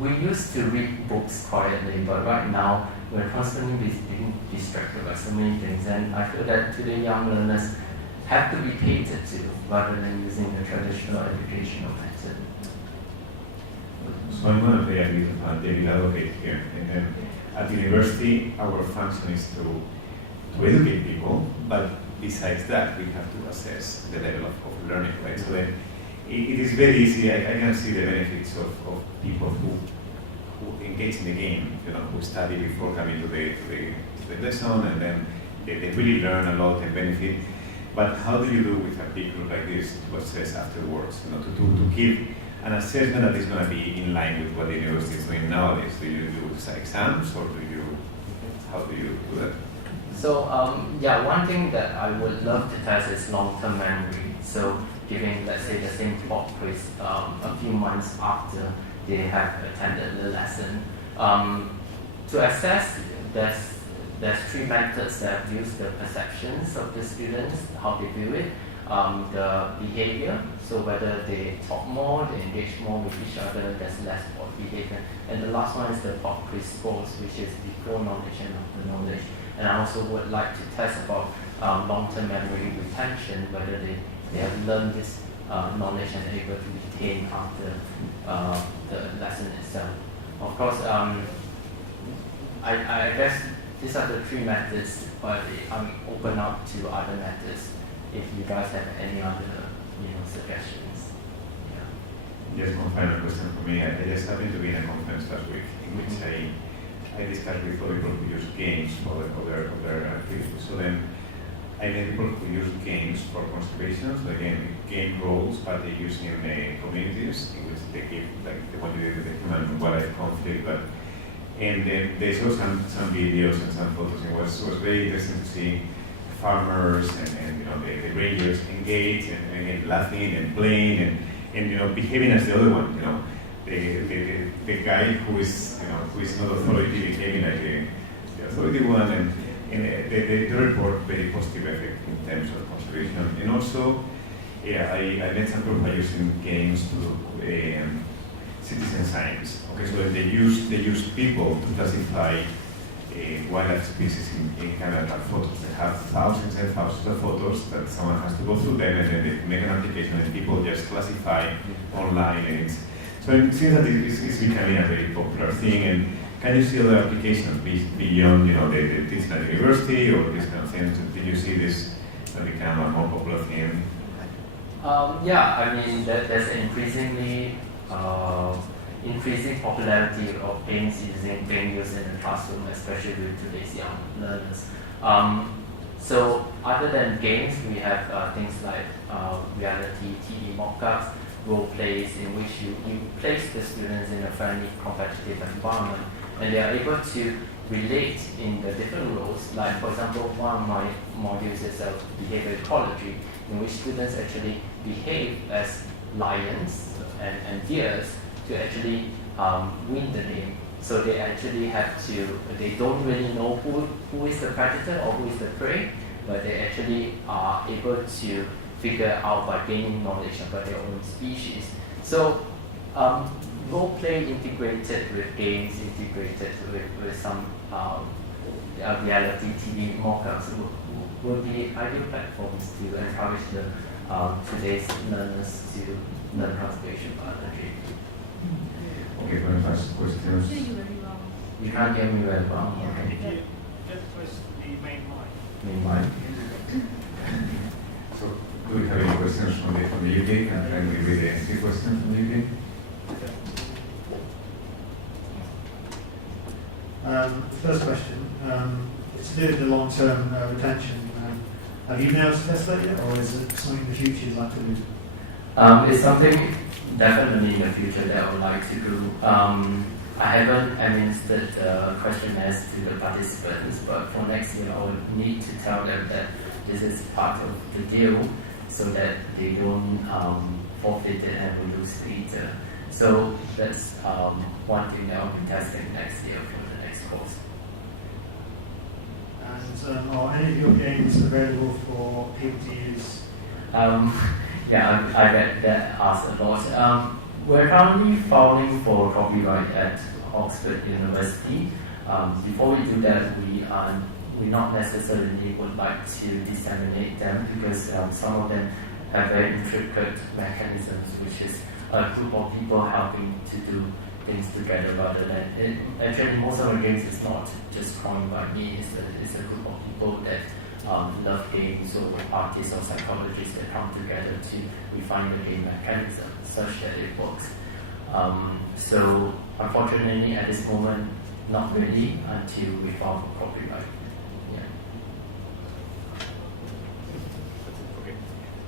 We used to read books quietly, but right now we're constantly being distracted by so many things, and I feel that today young learners have to be catered to rather than using the traditional educational method. So I'm going to play a little David advocate here. And then at the university, our function is to to educate people, but besides that, we have to assess the level of learning, right? So then it is very easy. I can see the benefits of people who engage in the game, who study before coming to the lesson, and then they really learn a lot and benefit. But how do you do with a big group like this to assess afterwards? To give an assessment that is going to be in line with what the university is doing nowadays. Do you do exams, or how do you do that? So one thing that I would love to test is long-term memory. So giving, let's say, the same pop quiz a few months after they have attended the lesson. To assess, there's three methods that use the perceptions of the students, how they view it, the behavior, so whether they talk more, they engage more with each other, there's less for behavior. And the last one is the pop quiz scores, which is before knowledge and after knowledge. And I also would like to test about long-term memory retention, whether they have learned this knowledge and are able to retain after the lesson itself. Of course, I guess these are the three methods, but I'm open up to other methods if you guys have any other suggestions. Yeah. Just one final question for me. I just happened to be in a conference last week in which I discussed with other people who use games for other activities. So then I met people who use games for conservation. So again, game roles, but they use in communities in which they give, like the one you did with the human-wildlife conflict. And then they showed some videos and some photos. It was very interesting to see farmers and the rangers engaged and again laughing and playing and behaving as the other one. The guy who is not authority behaving like the authority one, and they report very positive effect in terms of conservation. And also, I met some people using games to do citizen science. Okay, so they use people to classify wildlife species in Canada. Photos. They have thousands and thousands of photos that someone has to go through them, and then they make an application, and people just classify online. So it seems that it's becoming a very popular thing. And can you see other applications beyond the teaching at university or this kind of things? Did you see this become a more popular thing? I mean, there's increasing popularity of games being used in the classroom, especially with today's young learners. So other than games, we have things like reality TV mock-ups, role plays in which you place the students in a friendly, competitive environment, and they are able to relate in the different roles. Like, for example, one of my modules is behavior ecology, in which students actually behave as lions and deers to actually win the game. So they actually they don't really know who is the predator or who is the prey, but they actually are able to figure out by gaining knowledge about their own species. So role play integrated with games, integrated with some reality TV mock-ups would be ideal platforms to encourage today's learners to learn conservation biology. Okay, for the first questions. You can't hear me very well. Okay. Just press the main mic. Main mic. So, do we have any questions from the UK? And then we read the 3 questions from the UK. First question, it's to do with the long-term retention. Have you been able to test that yet, or is it something in the future you'd like to do? It's something definitely in the future that I would like to do. I haven't administered the questionnaires to the participants, but for next year I will need to tell them that this is part of the deal so that they don't forfeit it and will lose later. So that's one thing that I'll be testing next year for the next course. And are any of your games available for people to use? Yeah, I get that asked a lot. We're currently filing for copyright at Oxford University. Before we do that, we not necessarily would like to disseminate them because some of them have very intricate mechanisms, which is a group of people helping to do things together rather than actually most of the games is not just coined by me. It's a group of people that love games, or artists or psychologists that come together to refine the game mechanism such that it works. So unfortunately, at this moment, not really until we found a copyright. Yeah.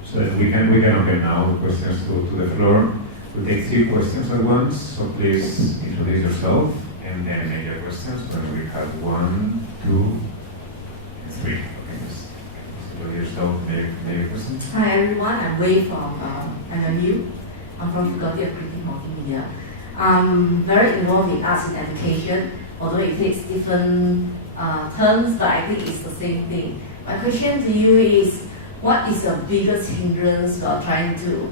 So we can open now questions to the floor. We'll take 3 questions at once. So please introduce yourself and then make your questions. When we have 1, 2, and 3. Okay, just introduce yourself, make your questions. Hi everyone, I'm Wei from NMU. I'm from Faculty of Creative Multimedia. I'm very involved in arts and education, although it takes different terms, but I think it's the same thing. My question to you is, what is the biggest hindrance for trying to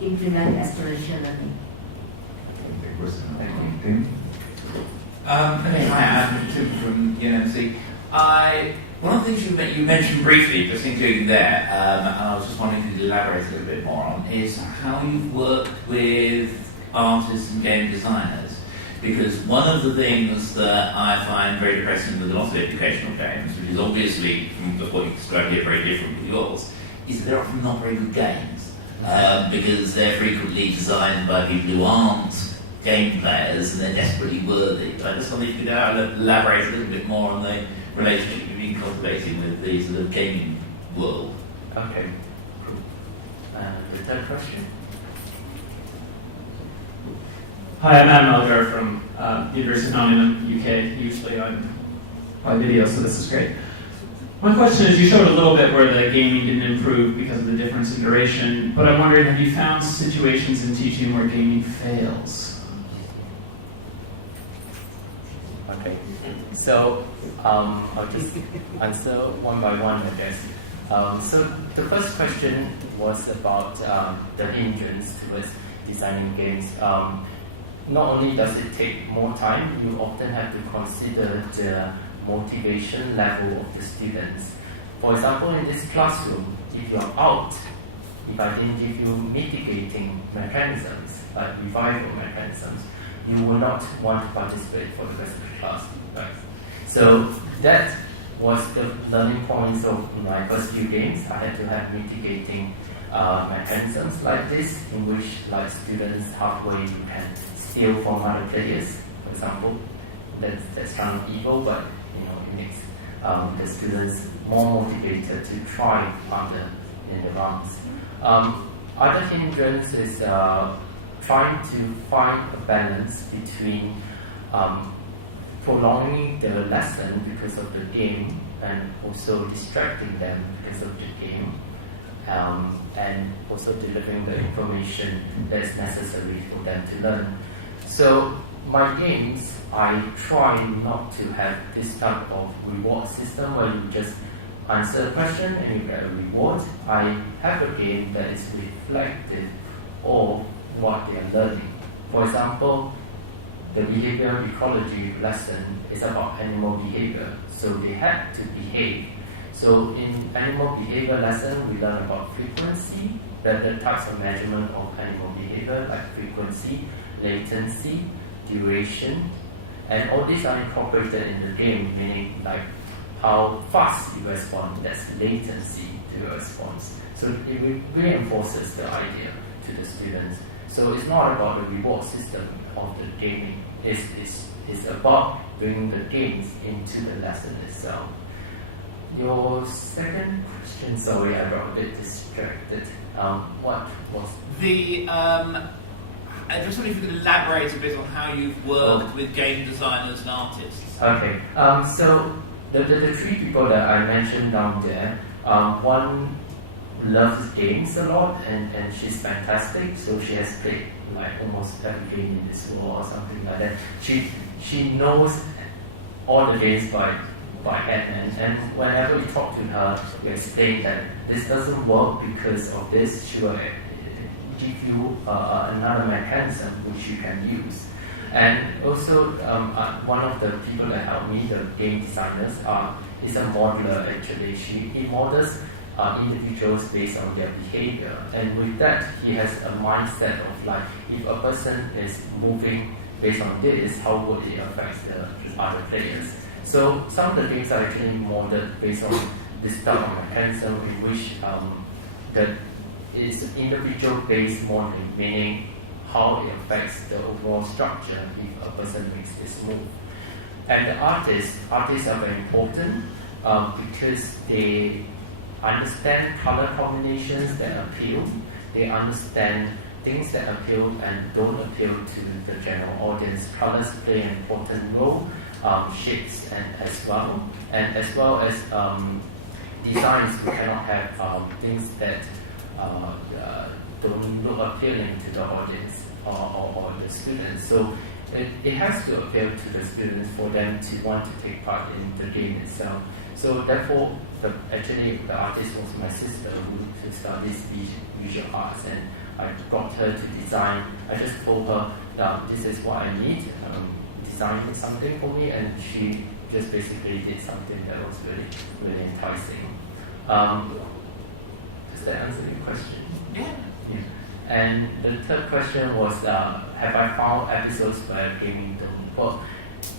implement experiential learning? The question, I think, Tim. Okay, hi, I'm Tim from UNMC. One of the things you mentioned briefly, just including there, and I was just wondering if you could elaborate a little bit more on, is how you've worked with artists and game designers. Because one of the things that I find very depressing with a lot of educational games, which is obviously, from just what you described here, very different from yours, is that they're often not very good games. Because they're frequently designed by people who aren't game players and they're desperately worthy. I just wonder if you could elaborate a little bit more on the relationship you've been cultivating with the sort of gaming world. Okay, cool. The third question. Hi, I'm Adam Elgar from University of Nottingham, UK. Usually I'm by video, so this is great. My question is, you showed a little bit where the gaming didn't improve because of the difference in duration, but I'm wondering, have you found situations in teaching where gaming fails? Okay, so I'll just answer one by one, I guess. So the first question was about the hindrance towards designing games. Not only does it take more time, you often have to consider the motivation level of the students. For example, in this classroom, if you're out, if I didn't give you mitigating mechanisms, like revival mechanisms, you will not want to participate for the rest of the class. Right? So that was the learning point of my first few games. I had to have mitigating mechanisms like this, in which, like, students halfway you can steal from other players, for example. That's kind of evil, but it makes the students more motivated to try harder in the rounds. Other hindrance is trying to find a balance between prolonging the lesson because of the game and also distracting them because of the game, and also delivering the information that's necessary for them to learn. So my games, I try not to have this type of reward system where you just answer a question and you get a reward. I have a game that is reflective of what they are learning. For example, the behavioral ecology lesson is about animal behavior, so they had to behave. So in animal behavior lesson, we learn about frequency, the types of measurement of animal behavior, like frequency, latency, duration, and all these are incorporated in the game, meaning like how fast you respond, that's latency to your response. So it reinforces the idea to the students. So it's not about the reward system of the gaming, it's about bringing the games into the lesson itself. Your second question, sorry, I got a bit distracted. What was I just wonder if you could elaborate a bit on how you've worked with game designers and artists. Okay, so the 3 people that I mentioned down there, one loves games a lot and she's fantastic, so she has played like almost every game in this world or something like that. She knows all the games by head, and whenever we talk to her, we explain that this doesn't work because of this. She will give you another mechanism which you can use. And also, one of the people that helped me, the game designers, is a modeler actually. He models individuals based on their behavior. And with that, he has a mindset of like, if a person is moving based on this, how would it affect the other players? So some of the games are actually modeled based on this type of mechanism in which that is individual-based modeling, meaning how it affects the overall structure if a person makes this move. And the artists are very important because they understand color combinations that appeal, they understand things that appeal and don't appeal to the general audience. Colors play an important role, shapes and as well as designs. We cannot have things that don't look appealing to the audience or the students. So it has to appeal to the students for them to want to take part in the game itself. So therefore, actually the artist was my sister who studies visual arts, and I got her to design. I just told her this is what I need, design something for me, and she just basically did something that was really, really enticing. Does that answer your question? Yeah. And the third question was, have I found episodes where gaming don't work?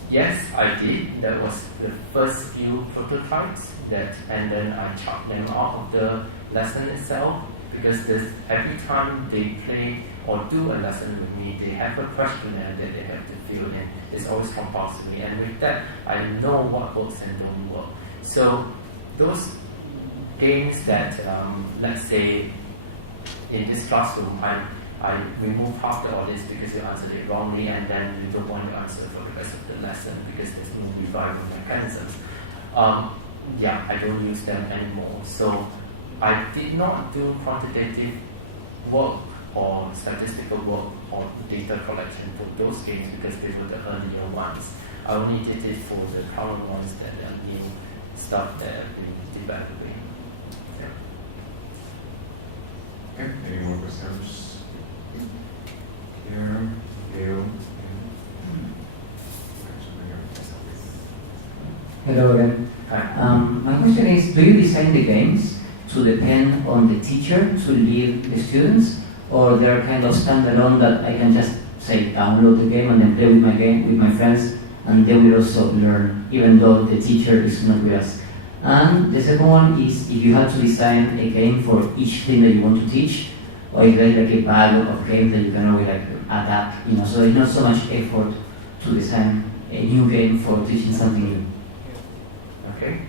Yes, I did. That was the first few prototypes and then I chopped them out of the lesson itself, because every time they play or do a lesson with me, they have a questionnaire that they have to fill in. It's always compulsory, and with that, I know what works and don't work. So those games that, let's say, in this classroom, I remove half the audience because you answered it wrongly, and then you don't want to answer for the rest of the lesson because there's no revival mechanisms. I don't use them anymore. So I did not do quantitative work or statistical work or data collection for those games because they were the earlier ones. I only did it for the current ones that are new stuff that I've been developing. Okay, any more questions? Here, Leo. Hello again. My question is, do you design the games to depend on the teacher to lead the students, or they're kind of standalone that I can just say download the game and then play with my game with my friends, and they will also learn even though the teacher is not with us? And the second one is, if you had to design a game for each thing that you want to teach, or if there's like a bag of games that you can always like adapt, so it's not so much effort to design a new game for teaching something new. Okay.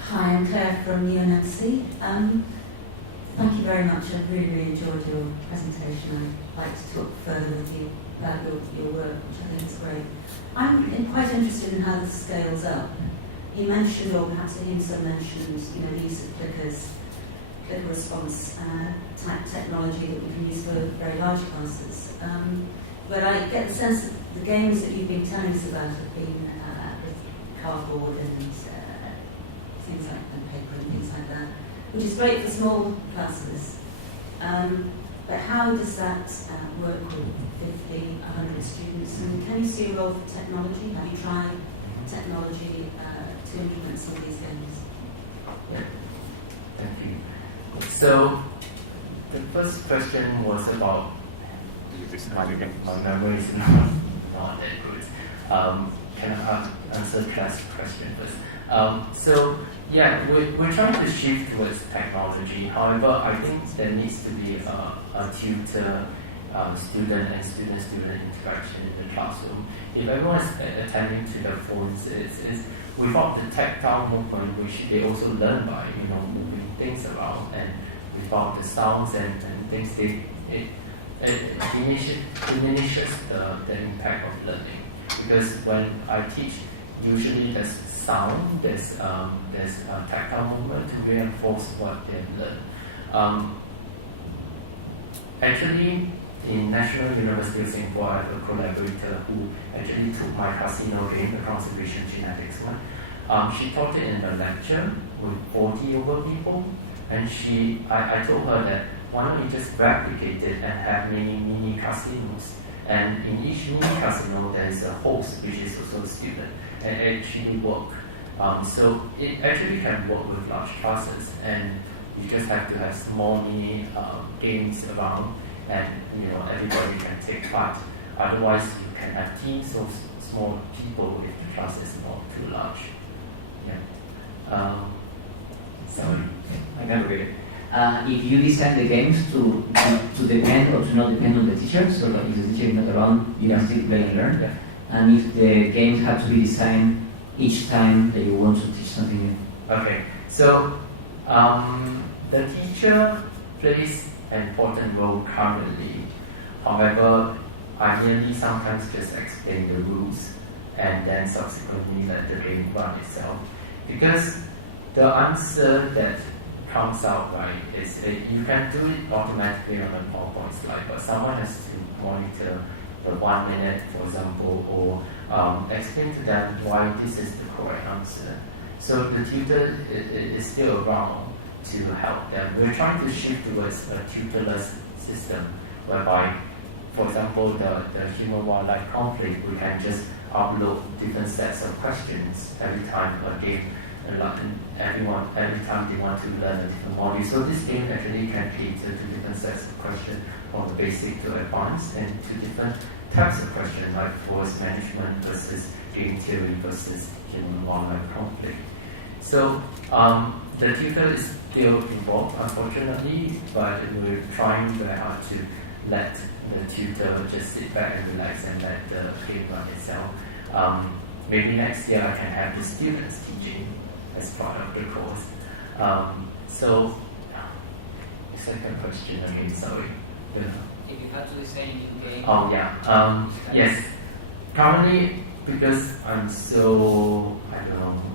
Hi, I'm Claire from UNMC. Thank you very much. I really, really enjoyed your presentation. I'd like to talk further with you about your work, which I think is great. I'm quite interested in how this scales up. You mentioned, or perhaps Ahimsa mentioned, the use of clicker response type technology that we can use for very large classes. But I get the sense that the games that you've been telling us about have been with cardboard and things like paper and things like that, which is great for small classes. But how does that work with 50, 100 students? And can you see a role for technology? Have you tried technology to implement some of these games? Yeah. Thank you. So the first question was about my memory is not that good. Can I answer Claire's question first? We're trying to shift towards technology. However, I think there needs to be a tutor, student and student-student interaction in the classroom. If everyone is attending to their phones, it's without the tactile movement, which they also learn by moving things around, and without the sounds and things, it diminishes the impact of learning. Because when I teach, usually there's sound, there's tactile movement to reinforce what they've learned. Actually, in National University of Singapore, I have a collaborator who actually took my casino game, the conservation genetics one. She taught it in a lecture with 40 over people, and I told her that why don't you just replicate it and have many mini casinos, And in each mini class, there is a host, which is also a student, and actually work. So it actually can work with large classes, and you just have to have small mini games around, and everybody can take part. Otherwise, you can have teams of small people if the class is not too large. Yeah. Sorry, I can read it. If you design the games to depend or to not depend on the teacher, so like if the teacher is not around, you can still play and learn. Yeah. And if the games have to be designed each time that you want to teach something new. Okay, so the teacher plays an important role currently. However, I merely sometimes just explain the rules and then subsequently let the game run itself. Because the answer that comes out right is you can do it automatically on a PowerPoint slide, but someone has to monitor the 1 minute, for example, or explain to them why this is the correct answer. So the tutor is still around to help them. We're trying to shift towards a tutorless system whereby, for example, the human-wildlife conflict, we can just upload different sets of questions every time a game, every time they want to learn a different module. So this game actually can cater to different sets of questions, from the basic to advanced, and to different types of questions like force management versus game theory versus human-wildlife conflict. So the tutor is still involved, unfortunately, but we're trying very hard to let the tutor just sit back and relax and let the game run itself. Maybe next year I can have the students teaching as part of the course. So, second question again, sorry. If you have to say in game. Oh yeah. Yes. Currently, because I'm so,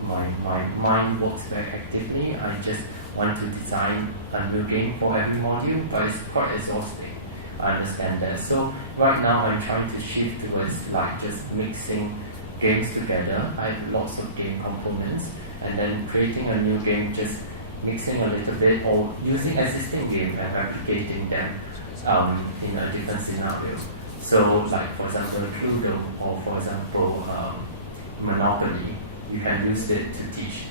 my mind works very actively, I just want to design a new game for every module, but it's quite exhausting. I understand that. So right now I'm trying to shift towards like just mixing games together. I have lots of game components, and then creating a new game, just mixing a little bit, or using existing game and replicating them in a different scenario. So, like for example, Cluedo, or for example, Monopoly, you can use it to teach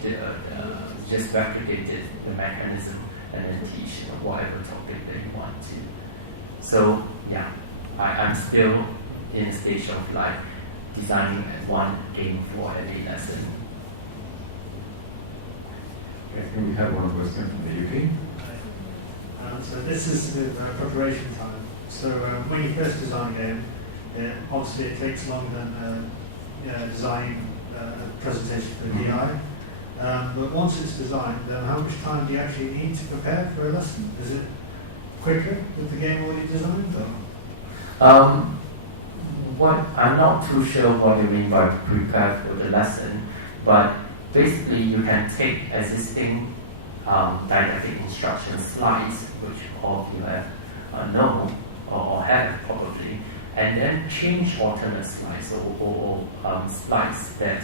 just replicate it, the mechanism, and then teach whatever topic that you want to. So, yeah, I'm still in the stage of like designing one game for every lesson. I think we have one question from the UK. So this is the preparation time. So when you first design a game, obviously it takes longer than designing a presentation for the DI. But once it's designed, then how much time do you actually need to prepare for a lesson? Is it quicker with the game already designed? Or? I'm not too sure what you mean by prepare for the lesson, but basically you can take existing didactic instruction slides, which all you have know or have probably, and then change alternate slides or slides that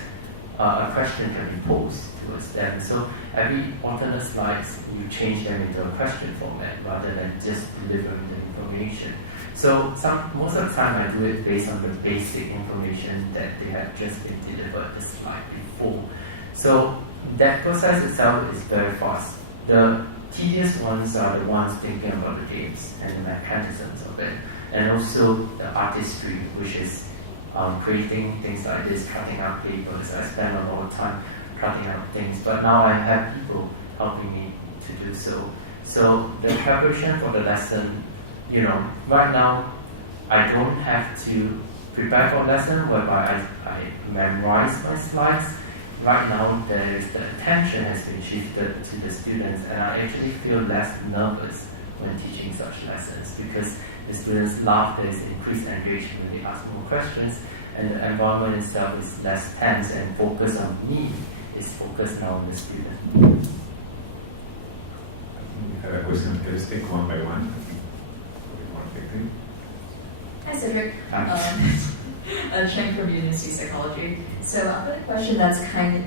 a question can be posed towards them. So every alternate slides, you change them into a question format rather than just delivering the information. So most of the time I do it based on the basic information that they have just been delivered the slide before. So that process itself is very fast. The tedious ones are the ones thinking about the games and the mechanisms of it, and also the artistry, which is creating things like this, cutting out papers. I spend a lot of time cutting out things, but now I have people helping me to do so. So the preparation for the lesson, right now I don't have to prepare for lesson whereby I memorize my slides. Right now, the attention has been shifted to the students, and I actually feel less nervous when teaching such lessons because the students laugh, there is increased engagement, they ask more questions, and the environment itself is less tense and focus on me is focused now on the student. I think we have a question. Let's take one by one. Hi, Cedric. Chen from UNMC Psychology. So I've got a question that's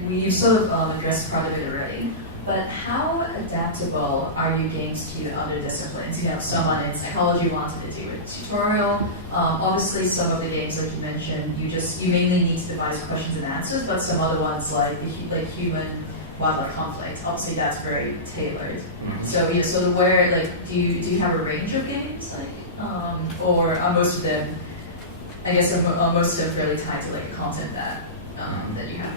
you sort of addressed part of it already, but how adaptable are your games to the other disciplines? You know, someone in psychology wanted to do a tutorial. Obviously, some of the games, like you mentioned, you mainly need to devise questions and answers, but some other ones, like human wildlife conflict, obviously that's very tailored. Mm-hmm. So so where do you have a range of games, or are most of them? I guess most of them fairly tied to like content that that you have.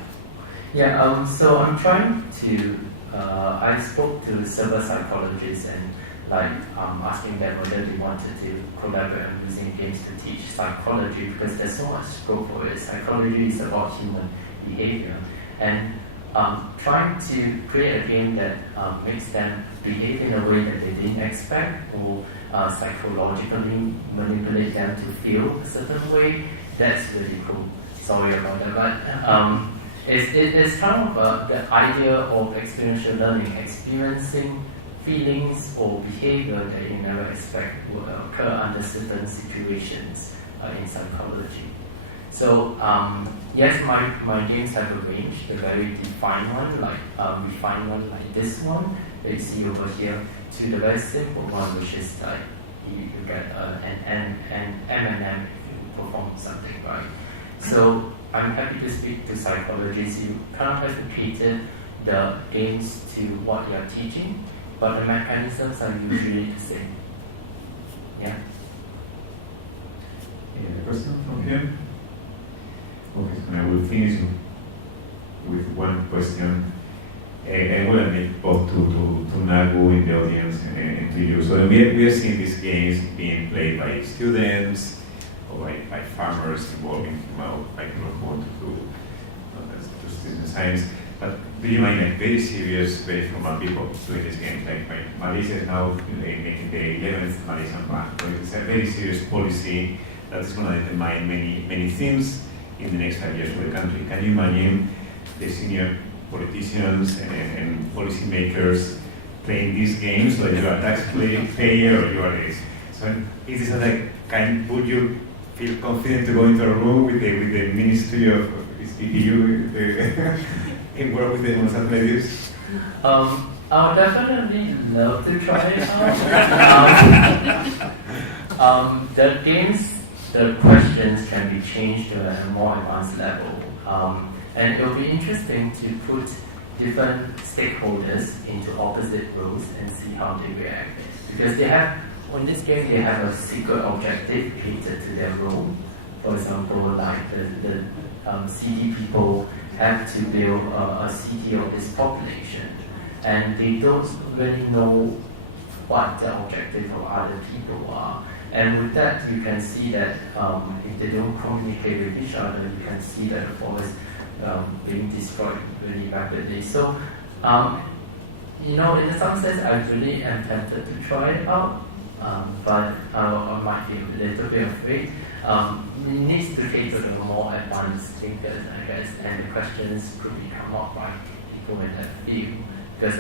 Yeah, so I'm trying to, I spoke to several psychologists and asking them whether they wanted to collaborate on using games to teach psychology, because there's so much scope for it. Psychology is about human behavior, and trying to create a game that makes them behave in a way that they didn't expect, or psychologically manipulate them to feel a certain way, that's really cool. Sorry about that, but it's kind of the idea of experiential learning, experiencing feelings or behavior that you never expect will occur under certain situations in psychology. So yes, my games have a range, a very defined one, refined one like this one that you see over here, to the very simple one, which is like you get an M&M if you perform something, right? So I'm happy to speak to psychologists. You kind of have to cater the games to what you're teaching, but the mechanisms are usually the same. Yeah? Any question from here? Okay, so I will finish with one question. I will admit both to Nagu in the audience and to you. So we are seeing these games being played by students or by farmers involving by people who want to do student science. But do you mind very serious, very formal people doing this game? Like Malaysia is now making the 11th Malaysian ban. So it's a very serious policy that is going to determine many things in the next 5 years for the country. Can you imagine the senior politicians and policymakers playing these games, like you are a taxpayer or you are this? So is this like, would you feel confident to go into a room with the Ministry of EU and work with them on something like this? I would definitely love to try it out. The games, the questions can be changed to a more advanced level. And it will be interesting to put different stakeholders into opposite roles and see how they react. Because in this game, they have a secret objective catered to their role. For example, like the city people have to build a city of this population, and they don't really know what the objective of other people are. And with that, you can see that if they don't communicate with each other, you can see that the forest being destroyed really rapidly. So, in some sense, I really am tempted to try it out, but I might be a little bit afraid. It needs to cater to more advanced thinkers, I guess, and the questions could be come up by people in that field, because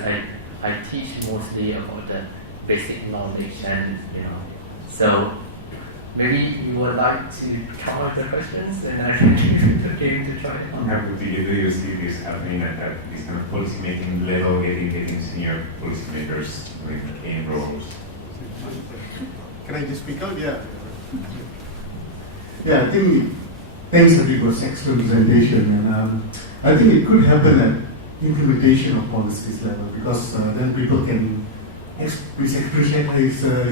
I teach mostly about the basic knowledge, and so maybe you would like to come up with the questions, and I can give the game to try it. How do you see this happening at this kind of policy making level, getting senior policymakers with game roles? Can I just speak out? Yeah. Yeah, I think thanks Cedric was excellent presentation, and I think it could happen at implementation of policies level, because then people can you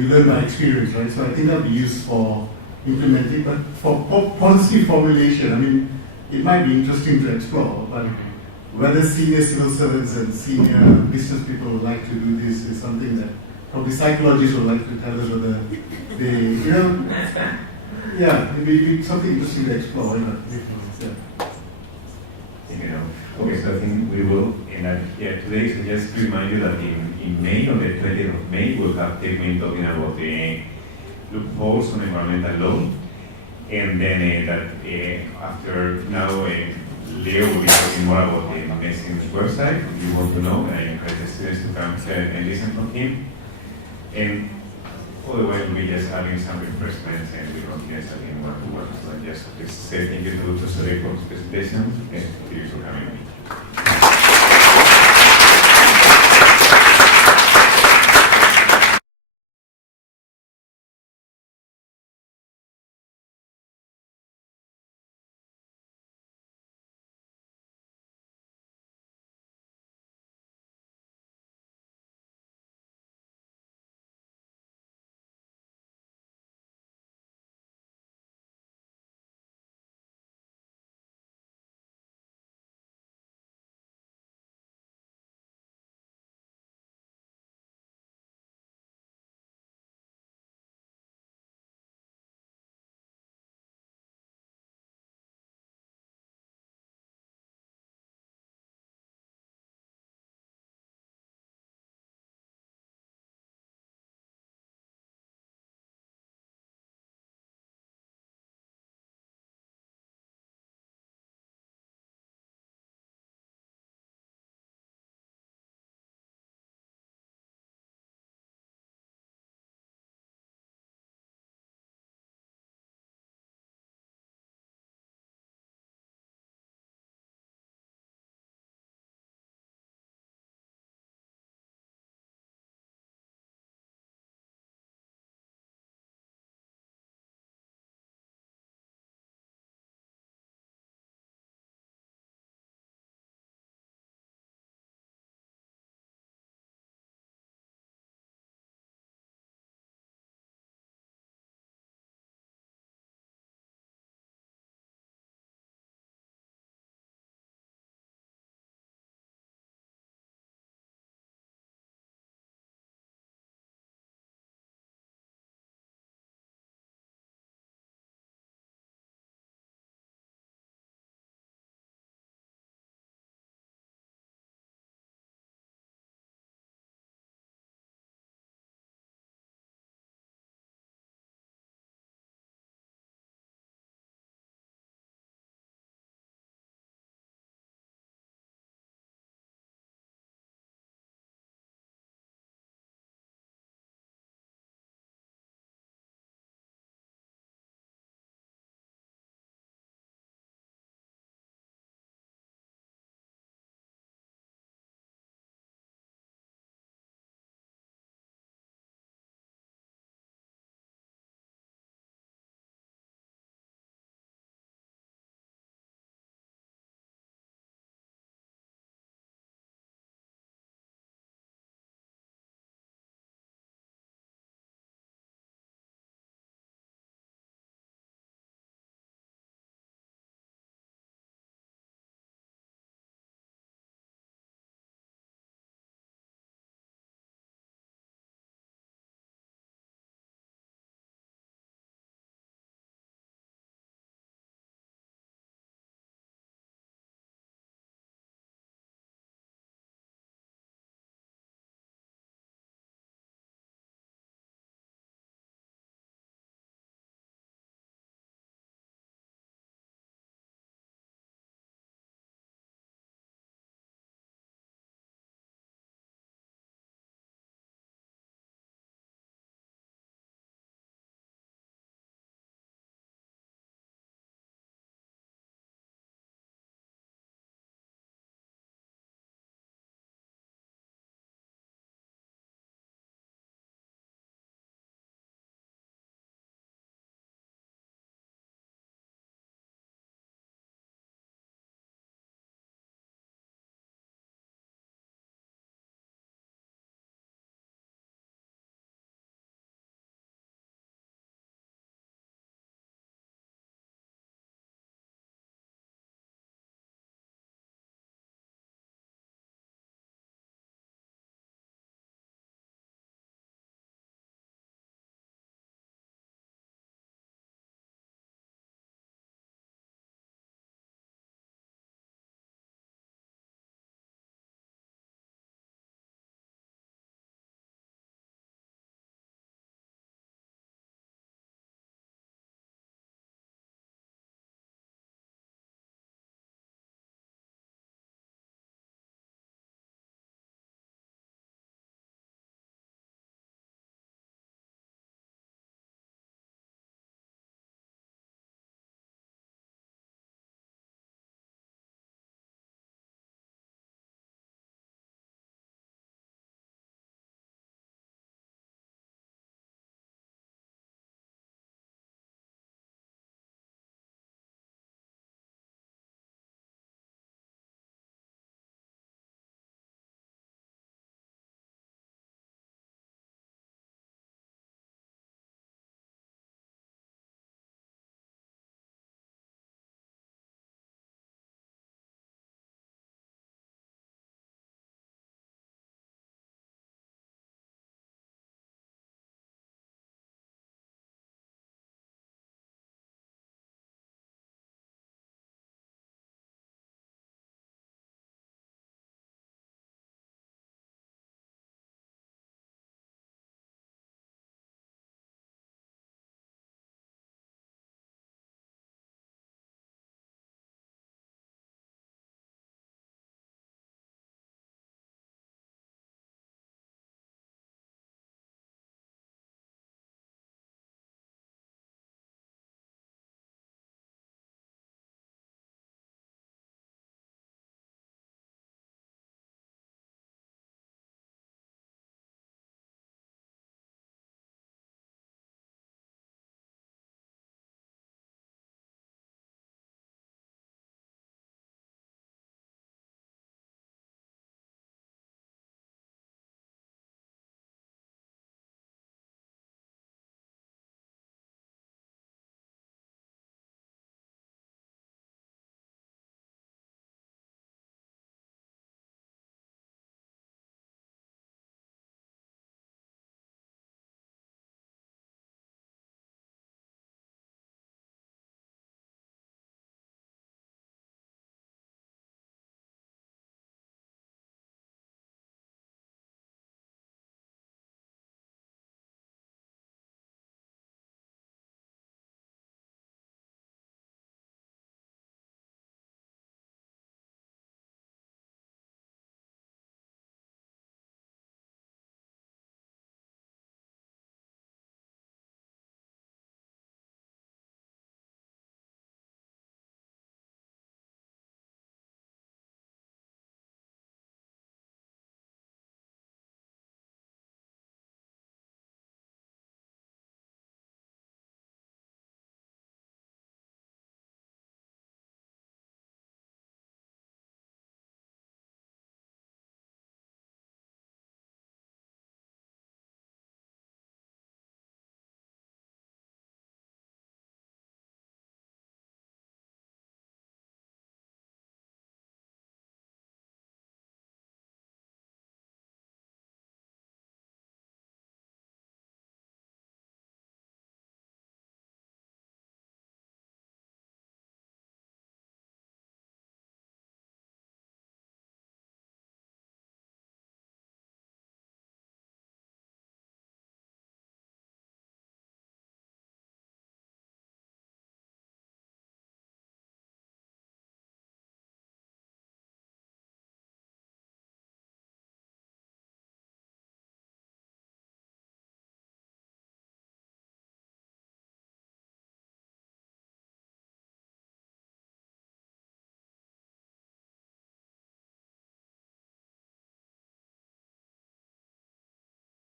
learn by experience, right? So I think that will be used for implementing, but for policy formulation, I mean, it might be interesting to explore, but whether senior civil servants and senior business people would like to do this is something that probably psychologists would like to tell us whether they, yeah, it be something interesting to explore, Okay, so I think we will end up here today. So just to remind you that in May, on the 20th of May, we'll have Tegmin talking about the loopholes on environmental law. And then after now, Leo will be talking more about the Messing's website. If you want to know, I encourage the students to come and listen from him. And otherwise, we'll be just having some refreshments and we continue studying one-to-one. So just say thank you to Cedric for his presentation and thank you for coming.